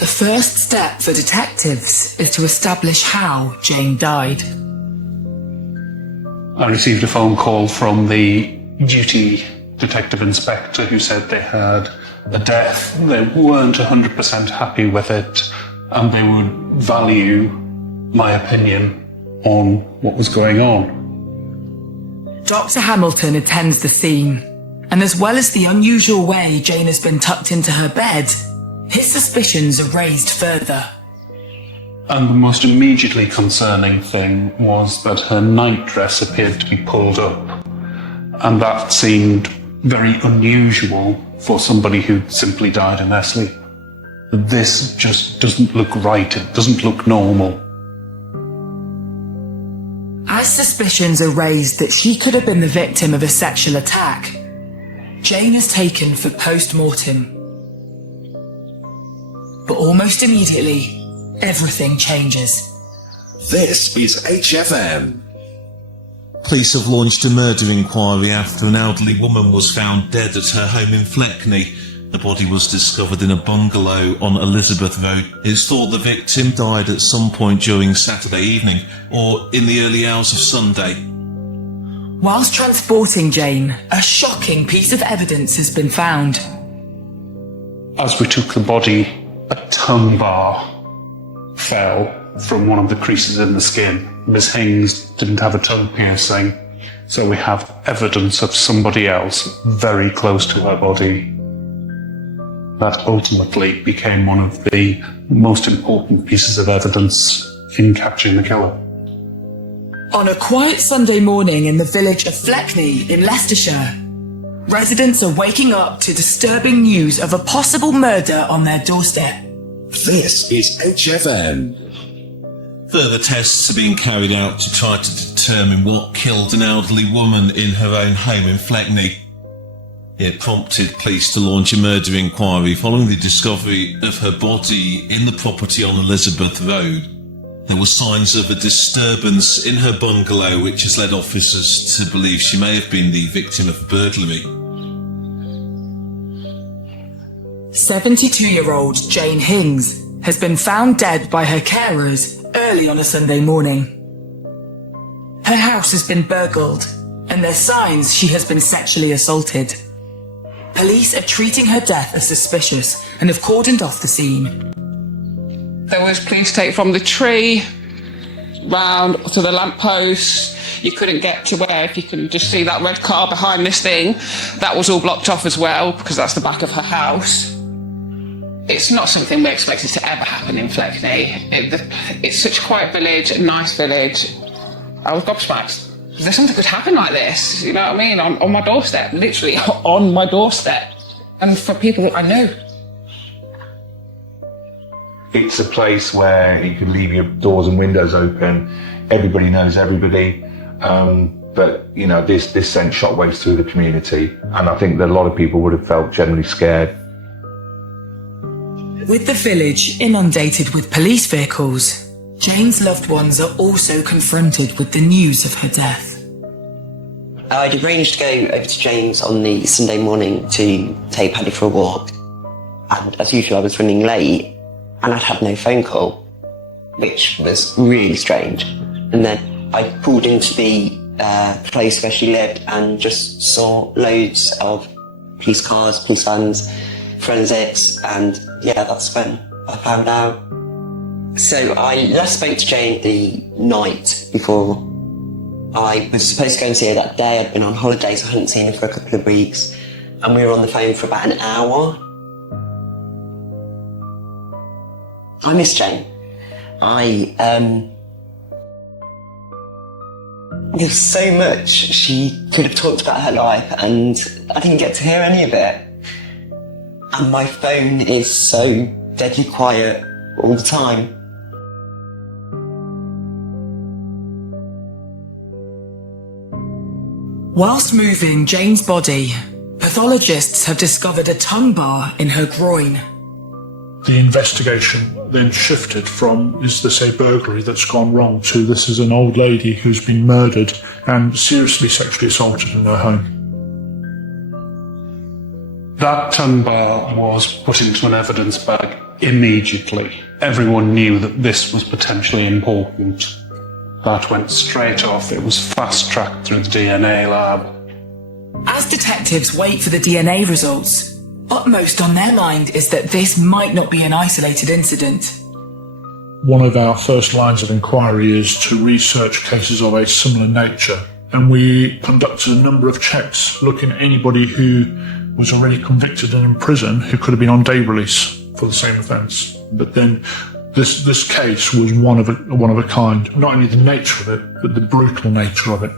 The first step for detectives is to establish how Jane died. I received a phone call from the duty detective inspector who said they had a death. They weren't 100% happy with it, and they would value my opinion on what was going on. Dr. Hamilton attends the scene, and as well as the unusual way Jane has been tucked into her bed, his suspicions are raised further. And the most immediately concerning thing was that her nightdress appeared to be pulled up, and that seemed very unusual for somebody who simply died in their sleep. This just doesn't look right, it doesn't look normal. As suspicions are raised that she could have been the victim of a sexual attack, Jane is taken for post-mortem. But almost immediately, everything changes. This is HFM. Police have launched a murder inquiry after an elderly woman was found dead at her home in Fleckney. The body was discovered in a bungalow on Elizabeth Road. It's thought the victim died at some point during Saturday evening or in the early hours of Sunday. Whilst transporting Jane, a shocking piece of evidence has been found. As we took the body, a tongue bar fell from one of the creases in the skin. Ms. Hings didn't have a tongue piercing, so we have evidence of somebody else very close to her body. That ultimately became one of the most important pieces of evidence in catching the killer. On a quiet Sunday morning in the village of Fleckney in Leicestershire, residents are waking up to disturbing news of a possible murder on their doorstep. This is HFM. Further tests are being carried out to try to determine what killed an elderly woman in her own home in Fleckney. It prompted police to launch a murder inquiry following the discovery of her body in the property on Elizabeth Road. There were signs of a disturbance in her bungalow, which has led officers to believe she may have been the victim of burglary. 72-year-old Jane Hings has been found dead by her carers early on a Sunday morning. Her house has been burgled, and there's signs she has been sexually assaulted. Police are treating her death as suspicious and have cordoned off the scene. There was police tape from the tree round to the lamppost. You couldn't get to where, if you can just see that red car behind this thing, that was all blocked off as well, because that's the back of her house. It's not something we expected to ever happen in Fleckney. It's such a quiet village, a nice village. I was gobsmacked. There's something could happen like this, you know what I mean? On my doorstep, literally on my doorstep. And for people that I know. It's a place where you can leave your doors and windows open. Everybody knows everybody. But, you know, this sent shockwaves through the community. And I think that a lot of people would have felt generally scared. With the village inundated with police vehicles, Jane's loved ones are also confronted with the news of her death. I'd arranged to go over to Jane's on the Sunday morning to take Paddy for a walk. And as usual, I was running late and I'd had no phone call, which was really strange. And then I pulled into the place where she lived and just saw loads of police cars, police vans, forensics, and yeah, that's when I found out. So I last spoke to Jane the night before. I was supposed to go and see her that day. I'd been on holidays, I hadn't seen her for a couple of weeks, and we were on the phone for about an hour. I miss Jane. There's so much she could have talked about her life, and I didn't get to hear any of it. And my phone is so deadly quiet all the time. Whilst moving Jane's body, pathologists have discovered a tongue bar in her groin. The investigation then shifted from, is this a burglary that's gone wrong, to this is an old lady who's been murdered and seriously sexually assaulted in her home. That tongue bar was put into an evidence bag immediately. Everyone knew that this was potentially important. That went straight off. It was fast-tracked through the DNA lab. As detectives wait for the DNA results, upmost on their mind is that this might not be an isolated incident. One of our first lines of inquiry is to research cases of a similar nature, and we conducted a number of checks looking at anybody who was already convicted and in prison who could have been on day release for the same offence. But then this case was one of a kind. Not only the nature of it, but the brutal nature of it.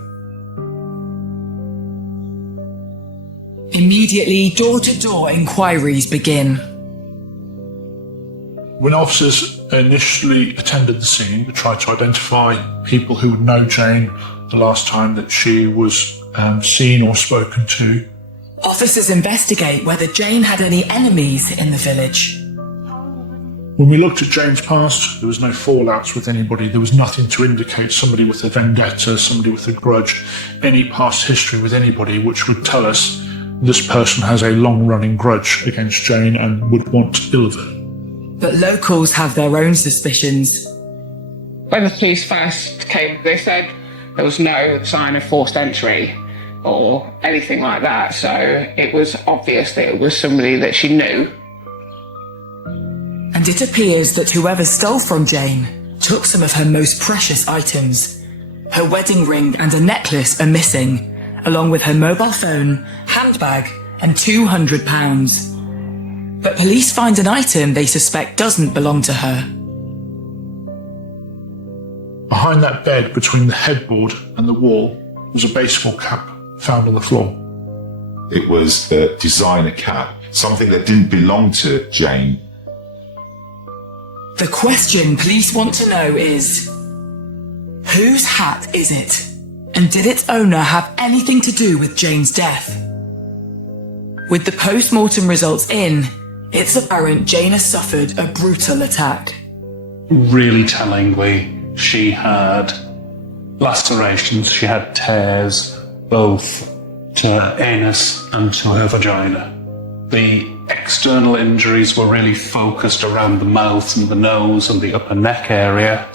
Immediately, door-to-door inquiries begin. When officers initially attended the scene, they tried to identify people who would know Jane the last time that she was seen or spoken to. Officers investigate whether Jane had any enemies in the village. When we looked at Jane's past, there was no fallouts with anybody. There was nothing to indicate somebody with a vendetta, somebody with a grudge, any past history with anybody which would tell us this person has a long-running grudge against Jane and would want ill of her. But locals have their own suspicions. When the police first came, they said there was no sign of forced entry or anything like that, so it was obvious that it was somebody that she knew. And it appears that whoever stole from Jane took some of her most precious items. Her wedding ring and a necklace are missing, along with her mobile phone, handbag, and £200. But police find an item they suspect doesn't belong to her. Behind that bed, between the headboard and the wall, was a baseball cap found on the floor. It was the designer cap, something that didn't belong to Jane. The question police want to know is, whose hat is it? And did its owner have anything to do with Jane's death? With the post-mortem results in, it's apparent Jane has suffered a brutal attack. Really tellingly, she had lacerations, she had tears, both to her anus and to her vagina. The external injuries were really focused around the mouth and the nose and the upper neck area.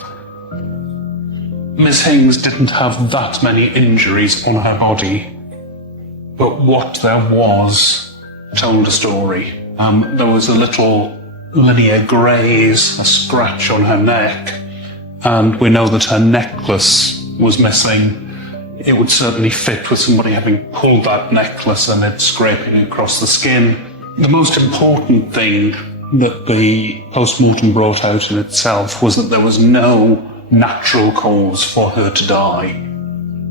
Miss Hings didn't have that many injuries on her body, but what there was told a story. There was a little linear graze, a scratch on her neck, and we know that her necklace was missing. It would certainly fit with somebody having pulled that necklace and it scraping across the skin. The most important thing that the post-mortem brought out in itself was that there was no natural cause for her to die.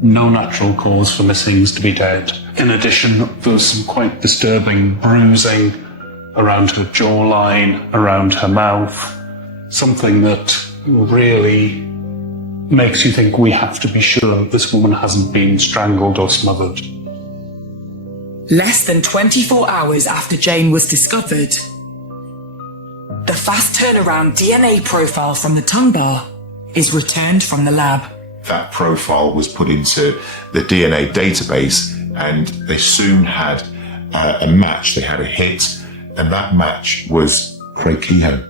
No natural cause for Miss Hings to be dead. In addition, there was some quite disturbing bruising around her jawline, around her mouth. Something that really makes you think we have to be sure this woman hasn't been strangled or smothered. Less than 24 hours after Jane was discovered, the fast turnaround DNA profile from the tongue bar is returned from the lab. That profile was put into the DNA database and they soon had a match. They had a hit, and that match was Craig Kehoe.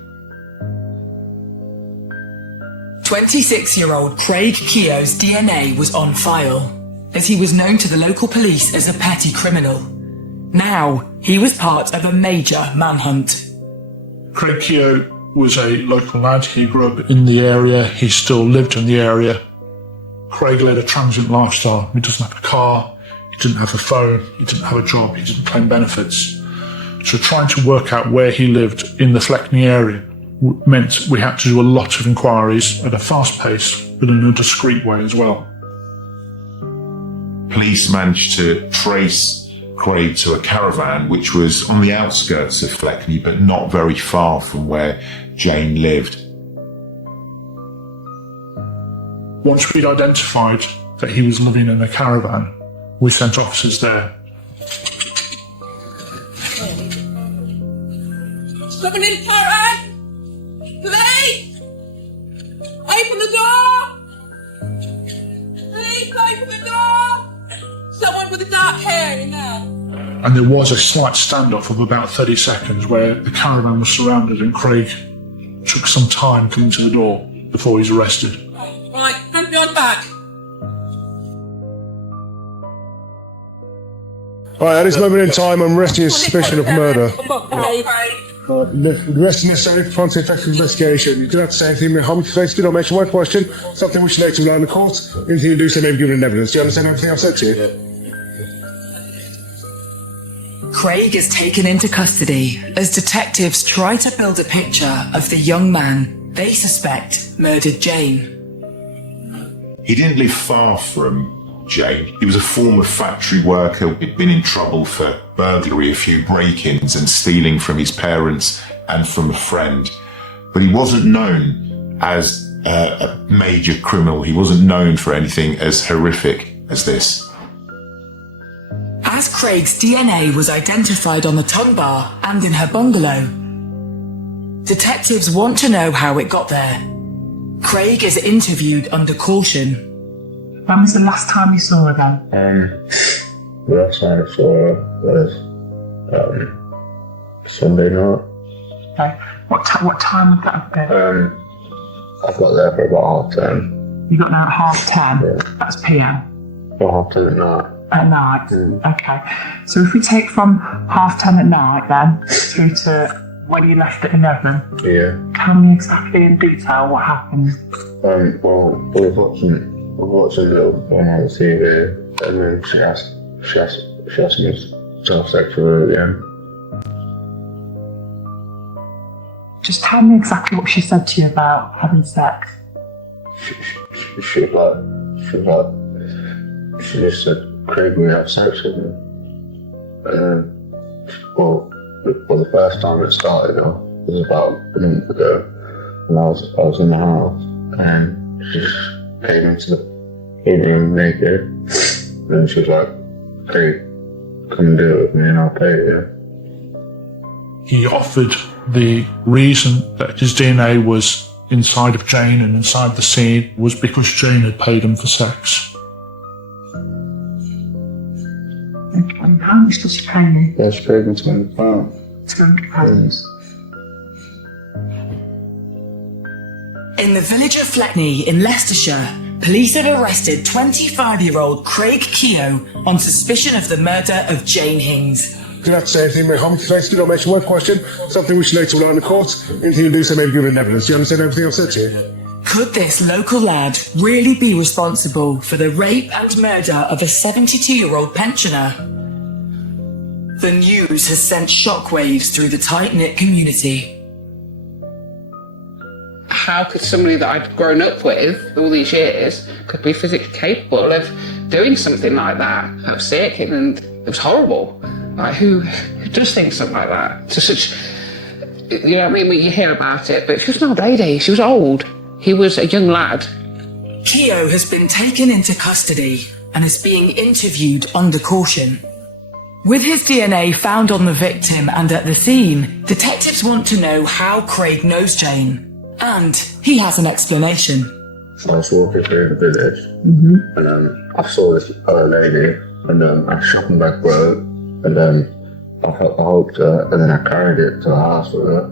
26-year-old Craig Keogh's DNA was on file, as he was known to the local police as a petty criminal. Now, he was part of a major manhunt. Craig Keogh was a local lad. He grew up in the area. He still lived in the area. Craig led a transient lifestyle. He doesn't have a car. He didn't have a phone. He didn't have a job. He didn't claim benefits. So trying to work out where he lived in the Fleckney area meant we had to do a lot of inquiries at a fast pace, but in a discreet way as well. Police managed to trace Craig to a caravan which was on the outskirts of Fleckney, but not very far from where Jane lived. Once we'd identified that he was living in a caravan, we sent officers there. Coming in, caravan! Please! Open the door! Please open the door! Someone with a dark hair in there. And there was a slight standoff of about 30 seconds where the caravan was surrounded and Craig took some time coming to the door before he was arrested. Right, hand behind back. Right, at this moment in time, I'm arresting on suspicion of murder. The rest is necessary for front effective investigation. You do not have to say anything. Homicide related, do not mention one question. Something which relates to rely on the court. Anything you do say may be given in evidence. Do you understand everything I've said to you? Craig is taken into custody as detectives try to build a picture of the young man they suspect murdered Jane. He didn't live far from Jane. He was a former factory worker. He'd been in trouble for burglary, a few break-ins and stealing from his parents and from a friend. But he wasn't known as a major criminal. He wasn't known for anything as horrific as this. As Craig's DNA was identified on the tongue bar and in her bungalow, detectives want to know how it got there. Craig is interviewed under caution. When was the last time you saw her then? The last time I saw her was Sunday night. Okay. What time would that have been? I got there for about 10:30. You got there at 10:30? Yeah. That's PM? About 10 at night. At night? Okay. So if we take from 10:30 at night then, through to when you left at 11, Yeah. tell me exactly in detail what happened. Well, we were watching a little one on the TV, and then she asked me to have sex with her again. Just tell me exactly what she said to you about having sex. she just said, Craig, we have sex with me. Well, the first time it started off was about a month ago, and I was in the house, and she just came into the room naked, and she was like, Craig, come and do it with me and I'll pay you. He offered the reason that his DNA was inside of Jane and inside the scene was because Jane had paid him for sex. And how much did she pay you? Yeah, she paid me £200. £200. In the village of Fleckney in Leicestershire, police have arrested 25-year-old Craig Keogh on suspicion of the murder of Jane Hings. Do not say anything about homosexuality, don't mention one question, something which later will lie in the court. Anything you do so may be given evidence. Do you understand everything I've said to you? Could this local lad really be responsible for the rape and murder of a 72-year-old pensioner? The news has sent shockwaves through the tight-knit community. How could somebody that I'd grown up with all these years could be physically capable of doing something like that? I was sick and it was horrible. Like, who does think something like that? To such, you know what I mean? You hear about it, but she was an old lady. She was old. He was a young lad. Keogh has been taken into custody and is being interviewed under caution. With his DNA found on the victim and at the scene, detectives want to know how Craig knows Jane. And he has an explanation. I was walking through the village, and I saw this lady, and I was shopping back road, and I helped her, and then I carried it to the house with her.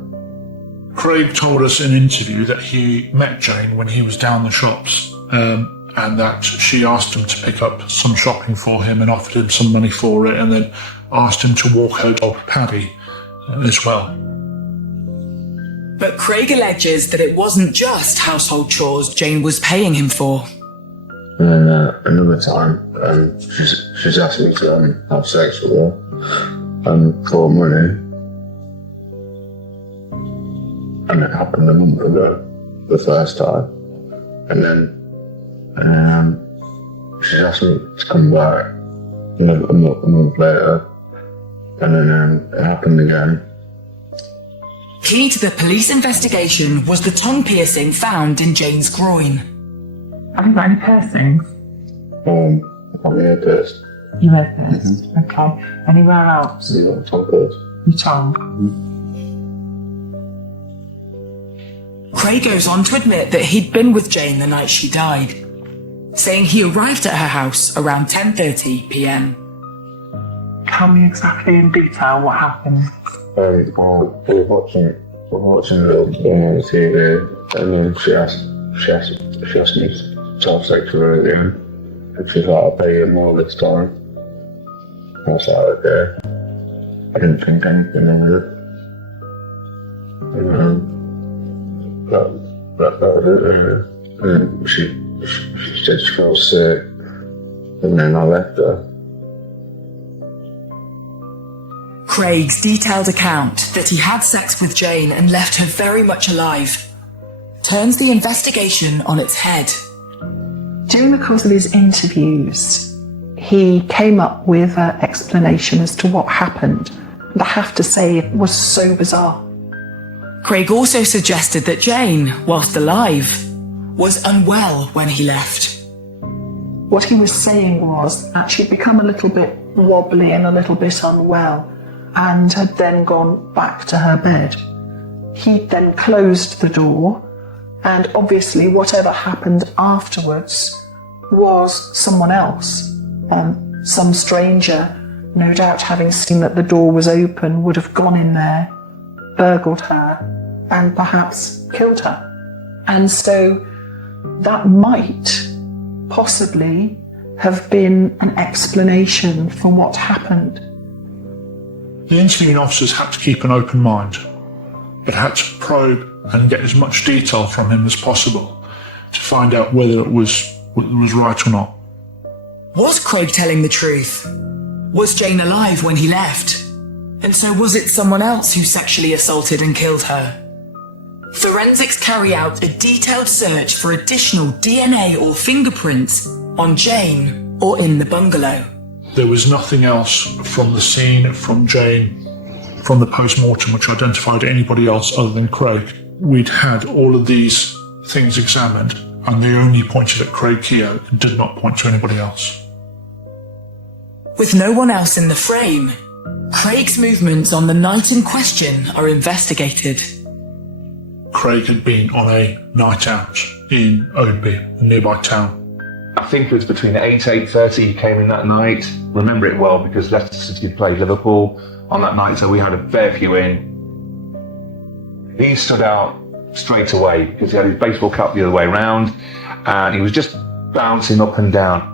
Craig told us in an interview that he met Jane when he was down the shops, and that she asked him to pick up some shopping for him and offered him some money for it, and then asked him to walk her dog Paddy as well. But Craig alleges that it wasn't just household chores Jane was paying him for. And then another time, she's asked me to have sex with her for money. And it happened a month ago, the first time. And then she's asked me to come back a month later. And then it happened again. Key to the police investigation was the tongue piercing found in Jane's groin. Have you got any piercings? I'm ear pierced. You were pierced? Okay. Anywhere else? Yeah, tongue pierced. Your tongue? Craig goes on to admit that he'd been with Jane the night she died, saying he arrived at her house around 10:30 p.m. Tell me exactly in detail what happened. We were watching a little film on the TV, and then she asked me to have sex with her again. And she's like, I'll pay you more this time. I was like, okay. I didn't think anything of it. And that was it, really. And she said she felt sick, and then I left her. Craig's detailed account that he had sex with Jane and left her very much alive turns the investigation on its head. During the course of his interviews, he came up with an explanation as to what happened. And I have to say, it was so bizarre. Craig also suggested that Jane, whilst alive, was unwell when he left. What he was saying was that she'd become a little bit wobbly and a little bit unwell, and had then gone back to her bed. He then closed the door, and obviously whatever happened afterwards was someone else. Some stranger, no doubt having seen that the door was open, would have gone in there, burgled her, and perhaps killed her. And so that might possibly have been an explanation for what happened. The interviewing officers had to keep an open mind, but had to probe and get as much detail from him as possible to find out whether it was right or not. Was Craig telling the truth? Was Jane alive when he left? And so was it someone else who sexually assaulted and killed her? Forensics carry out a detailed search for additional DNA or fingerprints on Jane or in the bungalow. There was nothing else from the scene, from Jane, from the post-mortem which identified anybody else other than Craig. We'd had all of these things examined and they only pointed at Craig Keogh and did not point to anybody else. With no one else in the frame, Craig's movements on the night in question are investigated. Craig had been on a night out in Oadby, a nearby town. I think it was between 8:30 he came in that night. Remember it well because Leicester City played Liverpool on that night, so we had a fair few in. He stood out straight away because he had his baseball cap the other way around and he was just bouncing up and down.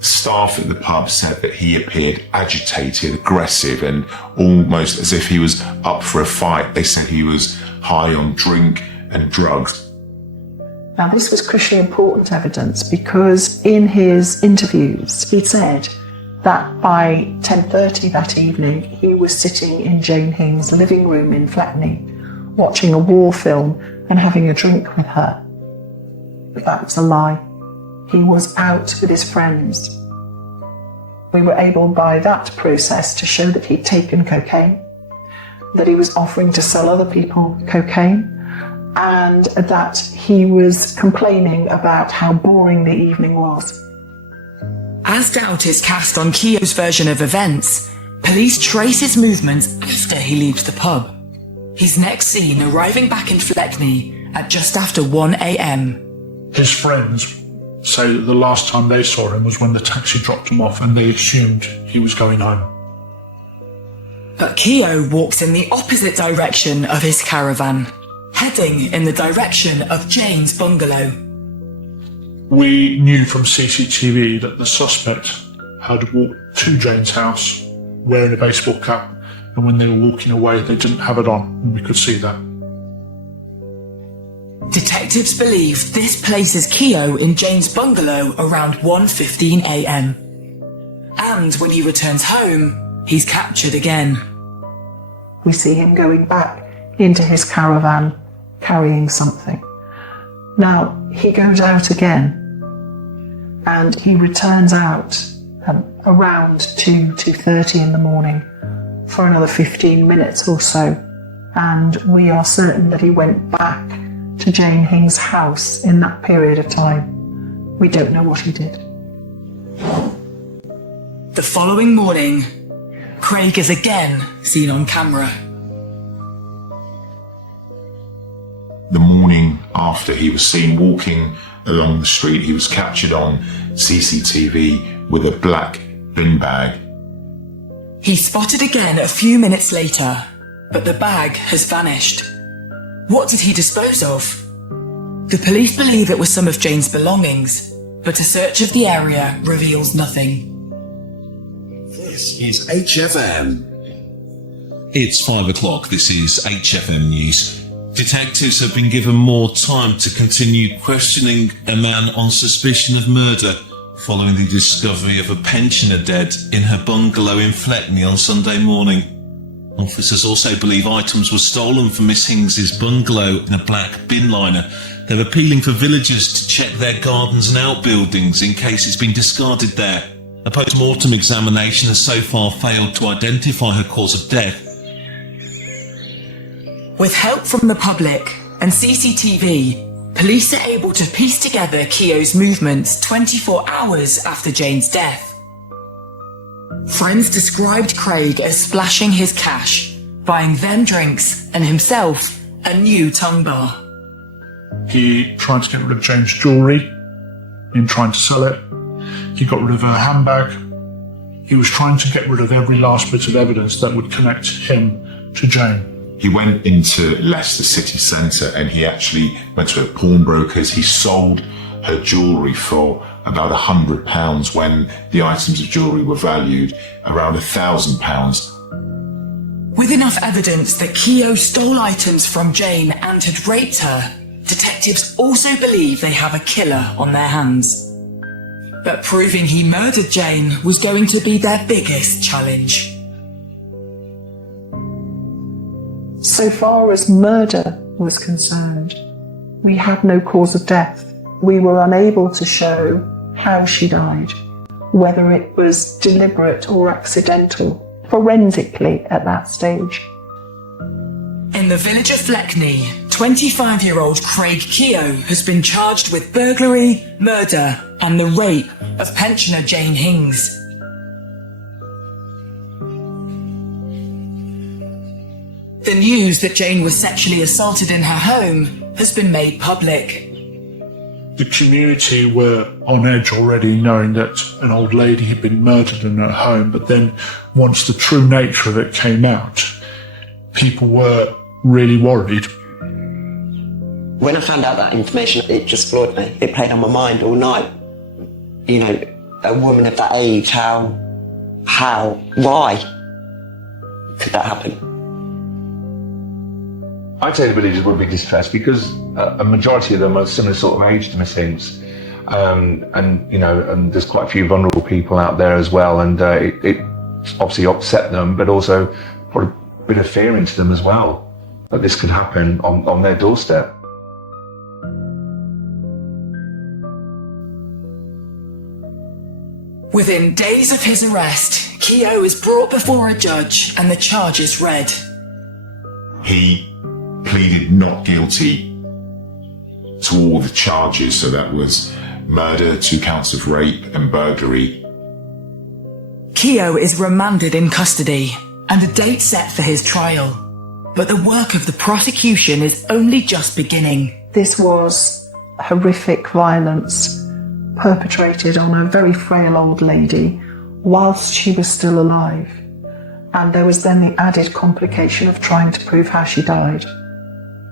Staff at the pub said that he appeared agitated, aggressive, and almost as if he was up for a fight. They said he was high on drink and drugs. Now, this was crucially important evidence because in his interviews, he'd said that by 10:30 that evening, he was sitting in Jane Hing's living room in Fleckney, watching a war film and having a drink with her. But that was a lie. He was out with his friends. We were able by that process to show that he'd taken cocaine, that he was offering to sell other people cocaine, and that he was complaining about how boring the evening was. As doubt is cast on Keogh's version of events, police trace his movements after he leaves the pub. He's next seen arriving back in Fleckney at just after 1 a.m. His friends say that the last time they saw him was when the taxi dropped him off and they assumed he was going home. But Keogh walks in the opposite direction of his caravan, heading in the direction of Jane's bungalow. We knew from CCTV that the suspect had walked to Jane's house wearing a baseball cap, and when they were walking away they didn't have it on, and we could see that. Detectives believe this places Keogh in Jane's bungalow around 1:15 a.m. And when he returns home, he's captured again. We see him going back into his caravan, carrying something. Now, he goes out again, and he returns out around 2:30 in the morning for another 15 minutes or so, and we are certain that he went back to Jane Hing's house in that period of time. We don't know what he did. The following morning, Craig is again seen on camera. The morning after he was seen walking along the street, he was captured on CCTV with a black bin bag. He's spotted again a few minutes later, but the bag has vanished. What did he dispose of? The police believe it was some of Jane's belongings, but a search of the area reveals nothing. This is HFM. It's 5 o'clock. This is HFM News. Detectives have been given more time to continue questioning a man on suspicion of murder following the discovery of a pensioner dead in her bungalow in Fleckney on Sunday morning. Officers also believe items were stolen from Miss Hings's bungalow in a black bin liner. They're appealing for villagers to check their gardens and outbuildings in case it's been discarded there. A post-mortem examination has so far failed to identify her cause of death. With help from the public and CCTV, police are able to piece together Keogh's movements 24 hours after Jane's death. Friends described Craig as splashing his cash, buying them drinks and himself a new tongue bar. He tried to get rid of Jane's jewellery in trying to sell it. He got rid of her handbag. He was trying to get rid of every last bit of evidence that would connect him to Jane. He went into Leicester City Centre and he actually went to a pawnbroker's. He sold her jewellery for about £100 when the items of jewellery were valued around £1,000. With enough evidence that Keogh stole items from Jane and had raped her, detectives also believe they have a killer on their hands. But proving he murdered Jane was going to be their biggest challenge. So far as murder was concerned, we had no cause of death. We were unable to show how she died, whether it was deliberate or accidental, forensically at that stage. In the village of Fleckney, 25-year-old Craig Keogh has been charged with burglary, murder, and the rape of pensioner Jane Hings. The news that Jane was sexually assaulted in her home has been made public. The community were on edge already, knowing that an old lady had been murdered in her home, but then once the true nature of it came out, people were really worried. When I found out that information, it just floored me. It played on my mind all night. You know, a woman of that age, why could that happen? I'd say the villagers would be distressed because a majority of them are similar sort of age to Miss Hings. And there's quite a few vulnerable people out there as well, and it obviously upset them, but also put a bit of fear into them as well, that this could happen on their doorstep. Within days of his arrest, Keogh is brought before a judge and the charges read. He pleaded not guilty to all the charges, so that was murder, 2 counts of rape and burglary. Keogh is remanded in custody and a date set for his trial. But the work of the prosecution is only just beginning. This was horrific violence perpetrated on a very frail old lady whilst she was still alive. And there was then the added complication of trying to prove how she died.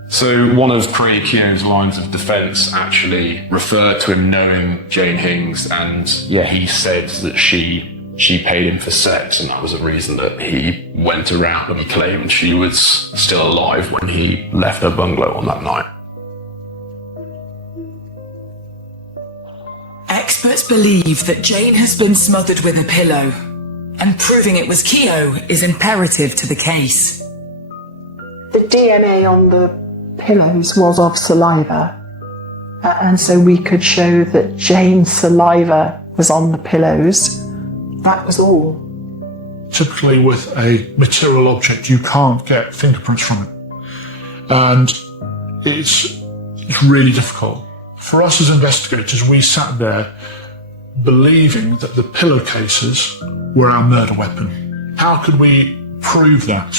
So one of Craig Keogh's lines of defence actually referred to him knowing Jane Hings, and he said that she paid him for sex, and that was the reason that he went around and claimed she was still alive when he left her bungalow on that night. Experts believe that Jane has been smothered with a pillow, and proving it was Keogh is imperative to the case. The DNA on the pillows was of saliva, and so we could show that Jane's saliva was on the pillows. That was all. Typically with a material object you can't get fingerprints from it, and it's really difficult. For us as investigators, we sat there believing that the pillowcases were our murder weapon. How could we prove that?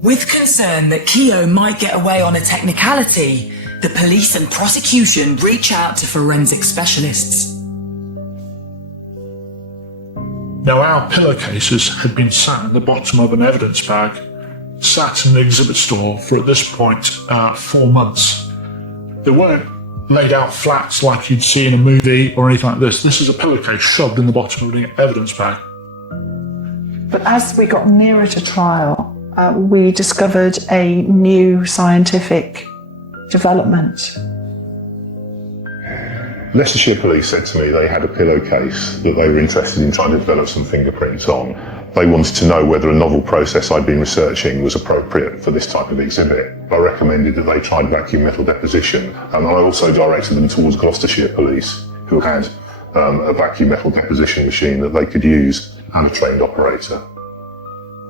With concern that Keogh might get away on a technicality, the police and prosecution reach out to forensic specialists. Now, our pillowcases had been sat in the bottom of an evidence bag, sat in an exhibit store for, at this point, 4 months. They weren't laid out flat like you'd see in a movie or anything like this. This is a pillowcase shoved in the bottom of an evidence bag. But as we got nearer to trial, we discovered a new scientific development. Leicestershire Police said to me they had a pillowcase that they were interested in trying to develop some fingerprints on. They wanted to know whether a novel process I'd been researching was appropriate for this type of exhibit. I recommended that they tried vacuum metal deposition, and I also directed them towards Gloucestershire Police, who had a vacuum metal deposition machine that they could use and a trained operator,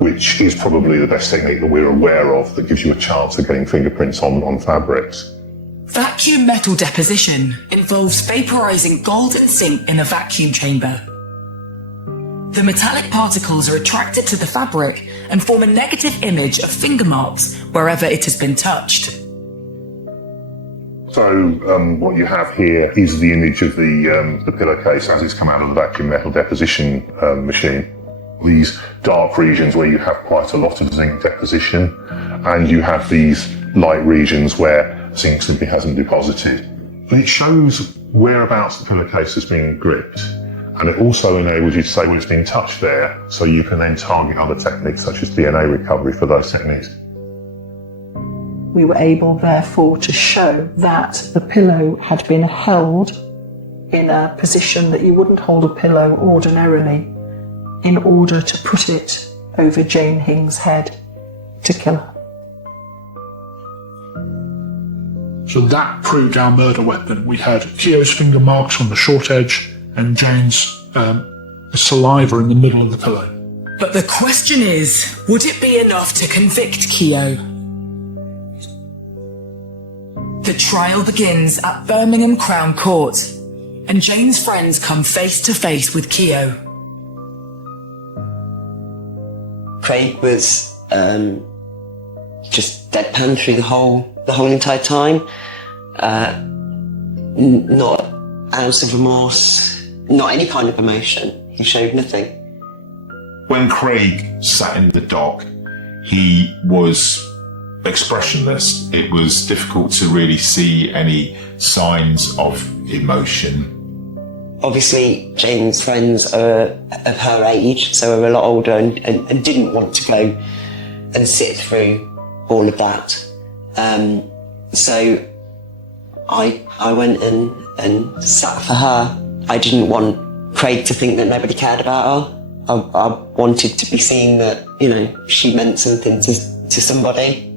which is probably the best technique that we're aware of that gives you a chance of getting fingerprints on fabrics. Vacuum metal deposition involves vaporizing gold and zinc in a vacuum chamber. The metallic particles are attracted to the fabric and form a negative image of finger marks wherever it has been touched. So what you have here is the image of the pillowcase as it's come out of the vacuum metal deposition machine. These dark regions where you have quite a lot of zinc deposition, and you have these light regions where zinc simply hasn't deposited. But it shows whereabouts the pillowcase has been gripped, and it also enables you to say, well, it's been touched there, so you can then target other techniques such as DNA recovery for those techniques. We were able, therefore, to show that the pillow had been held in a position that you wouldn't hold a pillow ordinarily in order to put it over Jane Hings' head to kill her. So that proved our murder weapon. We had Keo's finger marks on the short edge and Jane's saliva in the middle of the pillow. But the question is, would it be enough to convict Keo? The trial begins at Birmingham Crown Court, and Jane's friends come face to face with Keo. Craig was just deadpan through the whole entire time. Not an ounce of remorse, not any kind of emotion. He showed nothing. When Craig sat in the dock, he was expressionless. It was difficult to really see any signs of emotion. Obviously, Jane's friends are of her age, so are a lot older and didn't want to go and sit through all of that. So I went and sat for her. I didn't want Craig to think that nobody cared about her. I wanted to be seen that, she meant something to somebody.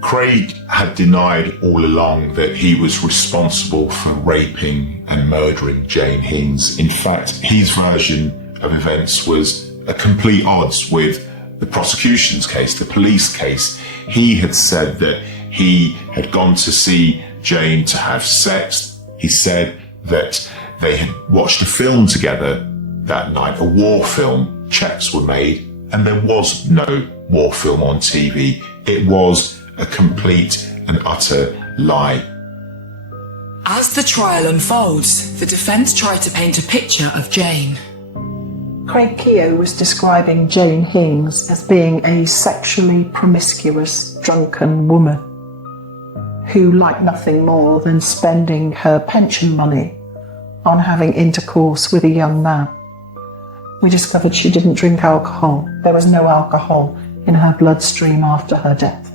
Craig had denied all along that he was responsible for raping and murdering Jane Hings. In fact, his version of events was at complete odds with the prosecution's case, the police case. He had said that he had gone to see Jane to have sex. He said that they had watched a film together that night, a war film. Checks were made, and there was no war film on TV. It was a complete and utter lie. As the trial unfolds, the defence tried to paint a picture of Jane. Craig Keo was describing Jane Hings as being a sexually promiscuous, drunken woman who liked nothing more than spending her pension money on having intercourse with a young man. We discovered she didn't drink alcohol. There was no alcohol in her bloodstream after her death.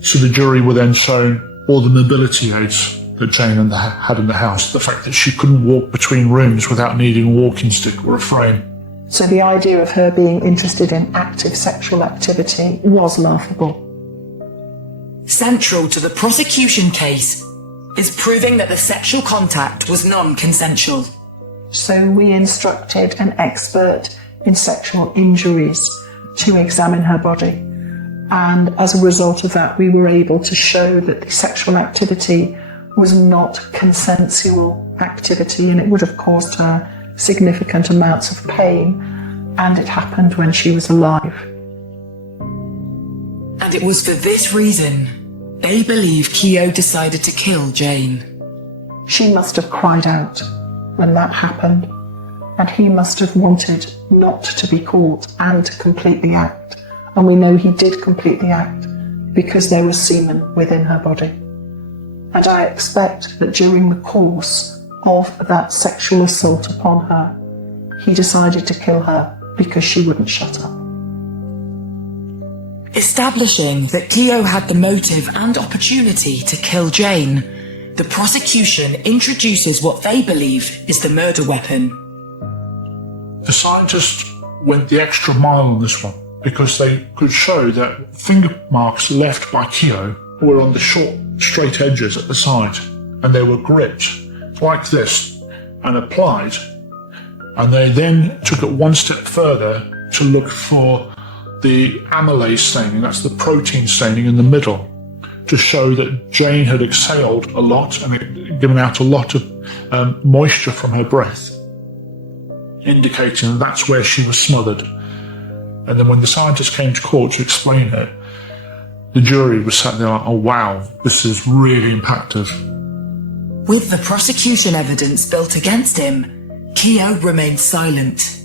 So the jury were then shown all the mobility aids that Jane had in the house, the fact that she couldn't walk between rooms without needing a walking stick or a frame. So the idea of her being interested in active sexual activity was laughable. Central to the prosecution case is proving that the sexual contact was non-consensual. So we instructed an expert in sexual injuries to examine her body. And as a result of that, we were able to show that the sexual activity was not consensual activity, and it would have caused her significant amounts of pain, and it happened when she was alive. And it was for this reason they believe Keo decided to kill Jane. She must have cried out when that happened, and he must have wanted not to be caught and to complete the act. And we know he did complete the act because there was semen within her body. And I expect that during the course of that sexual assault upon her, he decided to kill her because she wouldn't shut up. Establishing that Keo had the motive and opportunity to kill Jane, the prosecution introduces what they believe is the murder weapon. The scientists went the extra mile on this one because they could show that finger marks left by Keo were on the short, straight edges at the side, and they were gripped like this and applied. And they then took it one step further to look for the amylase staining, that's the protein staining in the middle, to show that Jane had exhaled a lot and had given out a lot of moisture from her breath, indicating that's where she was smothered. And then when the scientists came to court to explain it, the jury was sat there like, oh wow, this is really impactful. With the prosecution evidence built against him, Keo remained silent.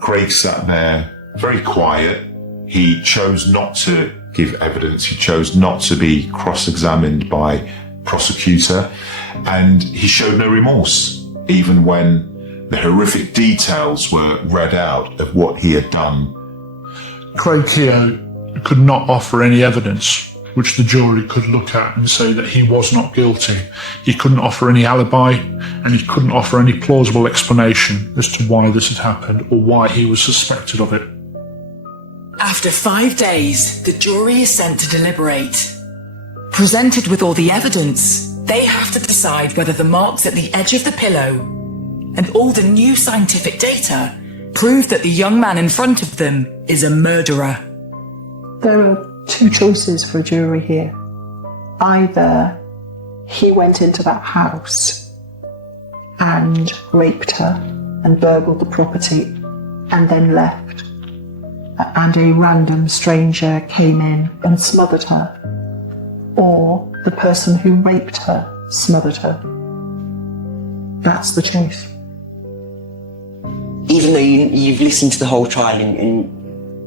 Craig sat there very quiet. He chose not to give evidence. He chose not to be cross-examined by prosecutor, and he showed no remorse, even when the horrific details were read out of what he had done. Craig Keo could not offer any evidence which the jury could look at and say that he was not guilty. He couldn't offer any alibi, and he couldn't offer any plausible explanation as to why this had happened or why he was suspected of it. After 5 days, the jury is sent to deliberate. Presented with all the evidence, they have to decide whether the marks at the edge of the pillow and all the new scientific data prove that the young man in front of them is a murderer. There are two choices for a jury here. Either he went into that house and raped her and burgled the property and then left, and a random stranger came in and smothered her, or the person who raped her smothered her. That's the choice. Even though you've listened to the whole trial and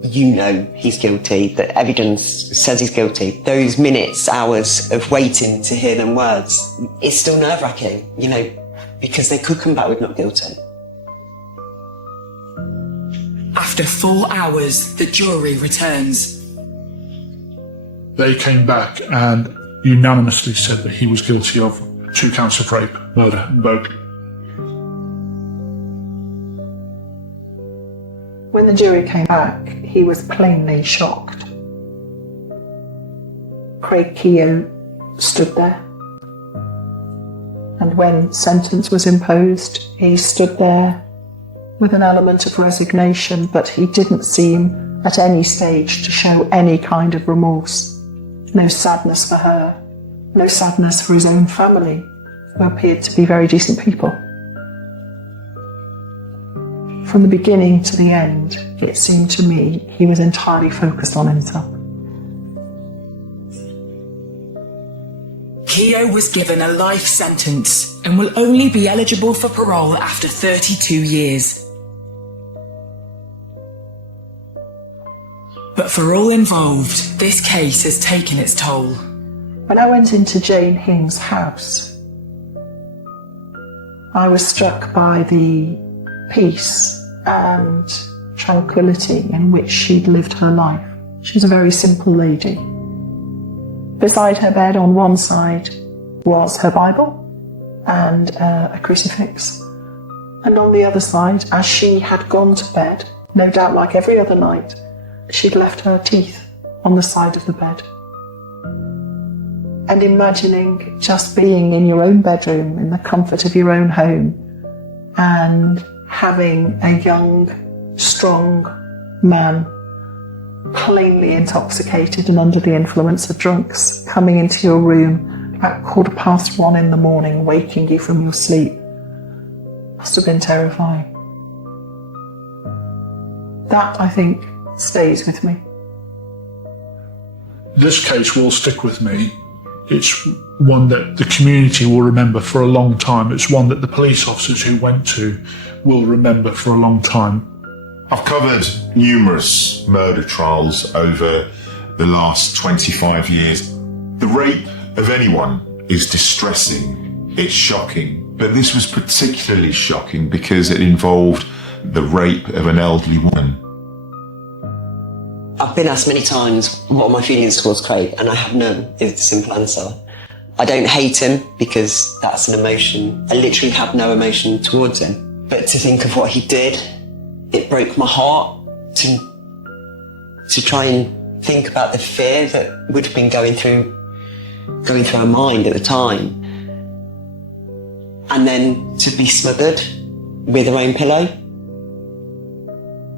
you know he's guilty, the evidence says he's guilty, those minutes, hours of waiting to hear them words, it's still nerve-wracking, you know, because they could come back with not guilty. After 4 hours, the jury returns. They came back and unanimously said that he was guilty of 2 counts of rape, murder, and burglary. When the jury came back, he was plainly shocked. Craig Keogh stood there. And when sentence was imposed, he stood there with an element of resignation, but he didn't seem at any stage to show any kind of remorse. No sadness for her, no sadness for his own family, who appeared to be very decent people. From the beginning to the end, it seemed to me he was entirely focused on himself. Keogh was given a life sentence and will only be eligible for parole after 32 years. But for all involved, this case has taken its toll. When I went into Jane Hing's house, I was struck by the peace and tranquility in which she'd lived her life. She was a very simple lady. Beside her bed on one side was her Bible and a crucifix. And on the other side, as she had gone to bed, no doubt like every other night, she'd left her teeth on the side of the bed. And imagining just being in your own bedroom, in the comfort of your own home, and having a young, strong man, plainly intoxicated and under the influence of drunks, coming into your room about 1:15 in the morning, waking you from your sleep, must have been terrifying. That, I think, stays with me. This case will stick with me. It's one that the community will remember for a long time. It's one that the police officers who went to will remember for a long time. I've covered numerous murder trials over the last 25 years. The rape of anyone is distressing, it's shocking, but this was particularly shocking because it involved the rape of an elderly woman. I've been asked many times what are my feelings towards Craig, and I have none, is the simple answer. I don't hate him because that's an emotion. I literally have no emotion towards him. But to think of what he did, it broke my heart to try and think about the fear that would have been going through her mind at the time. And then to be smothered with her own pillow.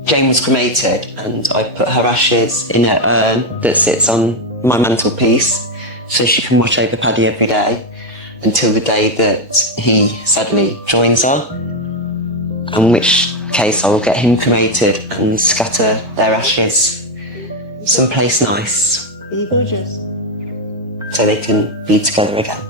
Jane was cremated and I put her ashes in her urn that sits on my mantelpiece so she can watch over Paddy every day until the day that he sadly joins her, in which case I will get him cremated and scatter their ashes someplace nice so they can be together again.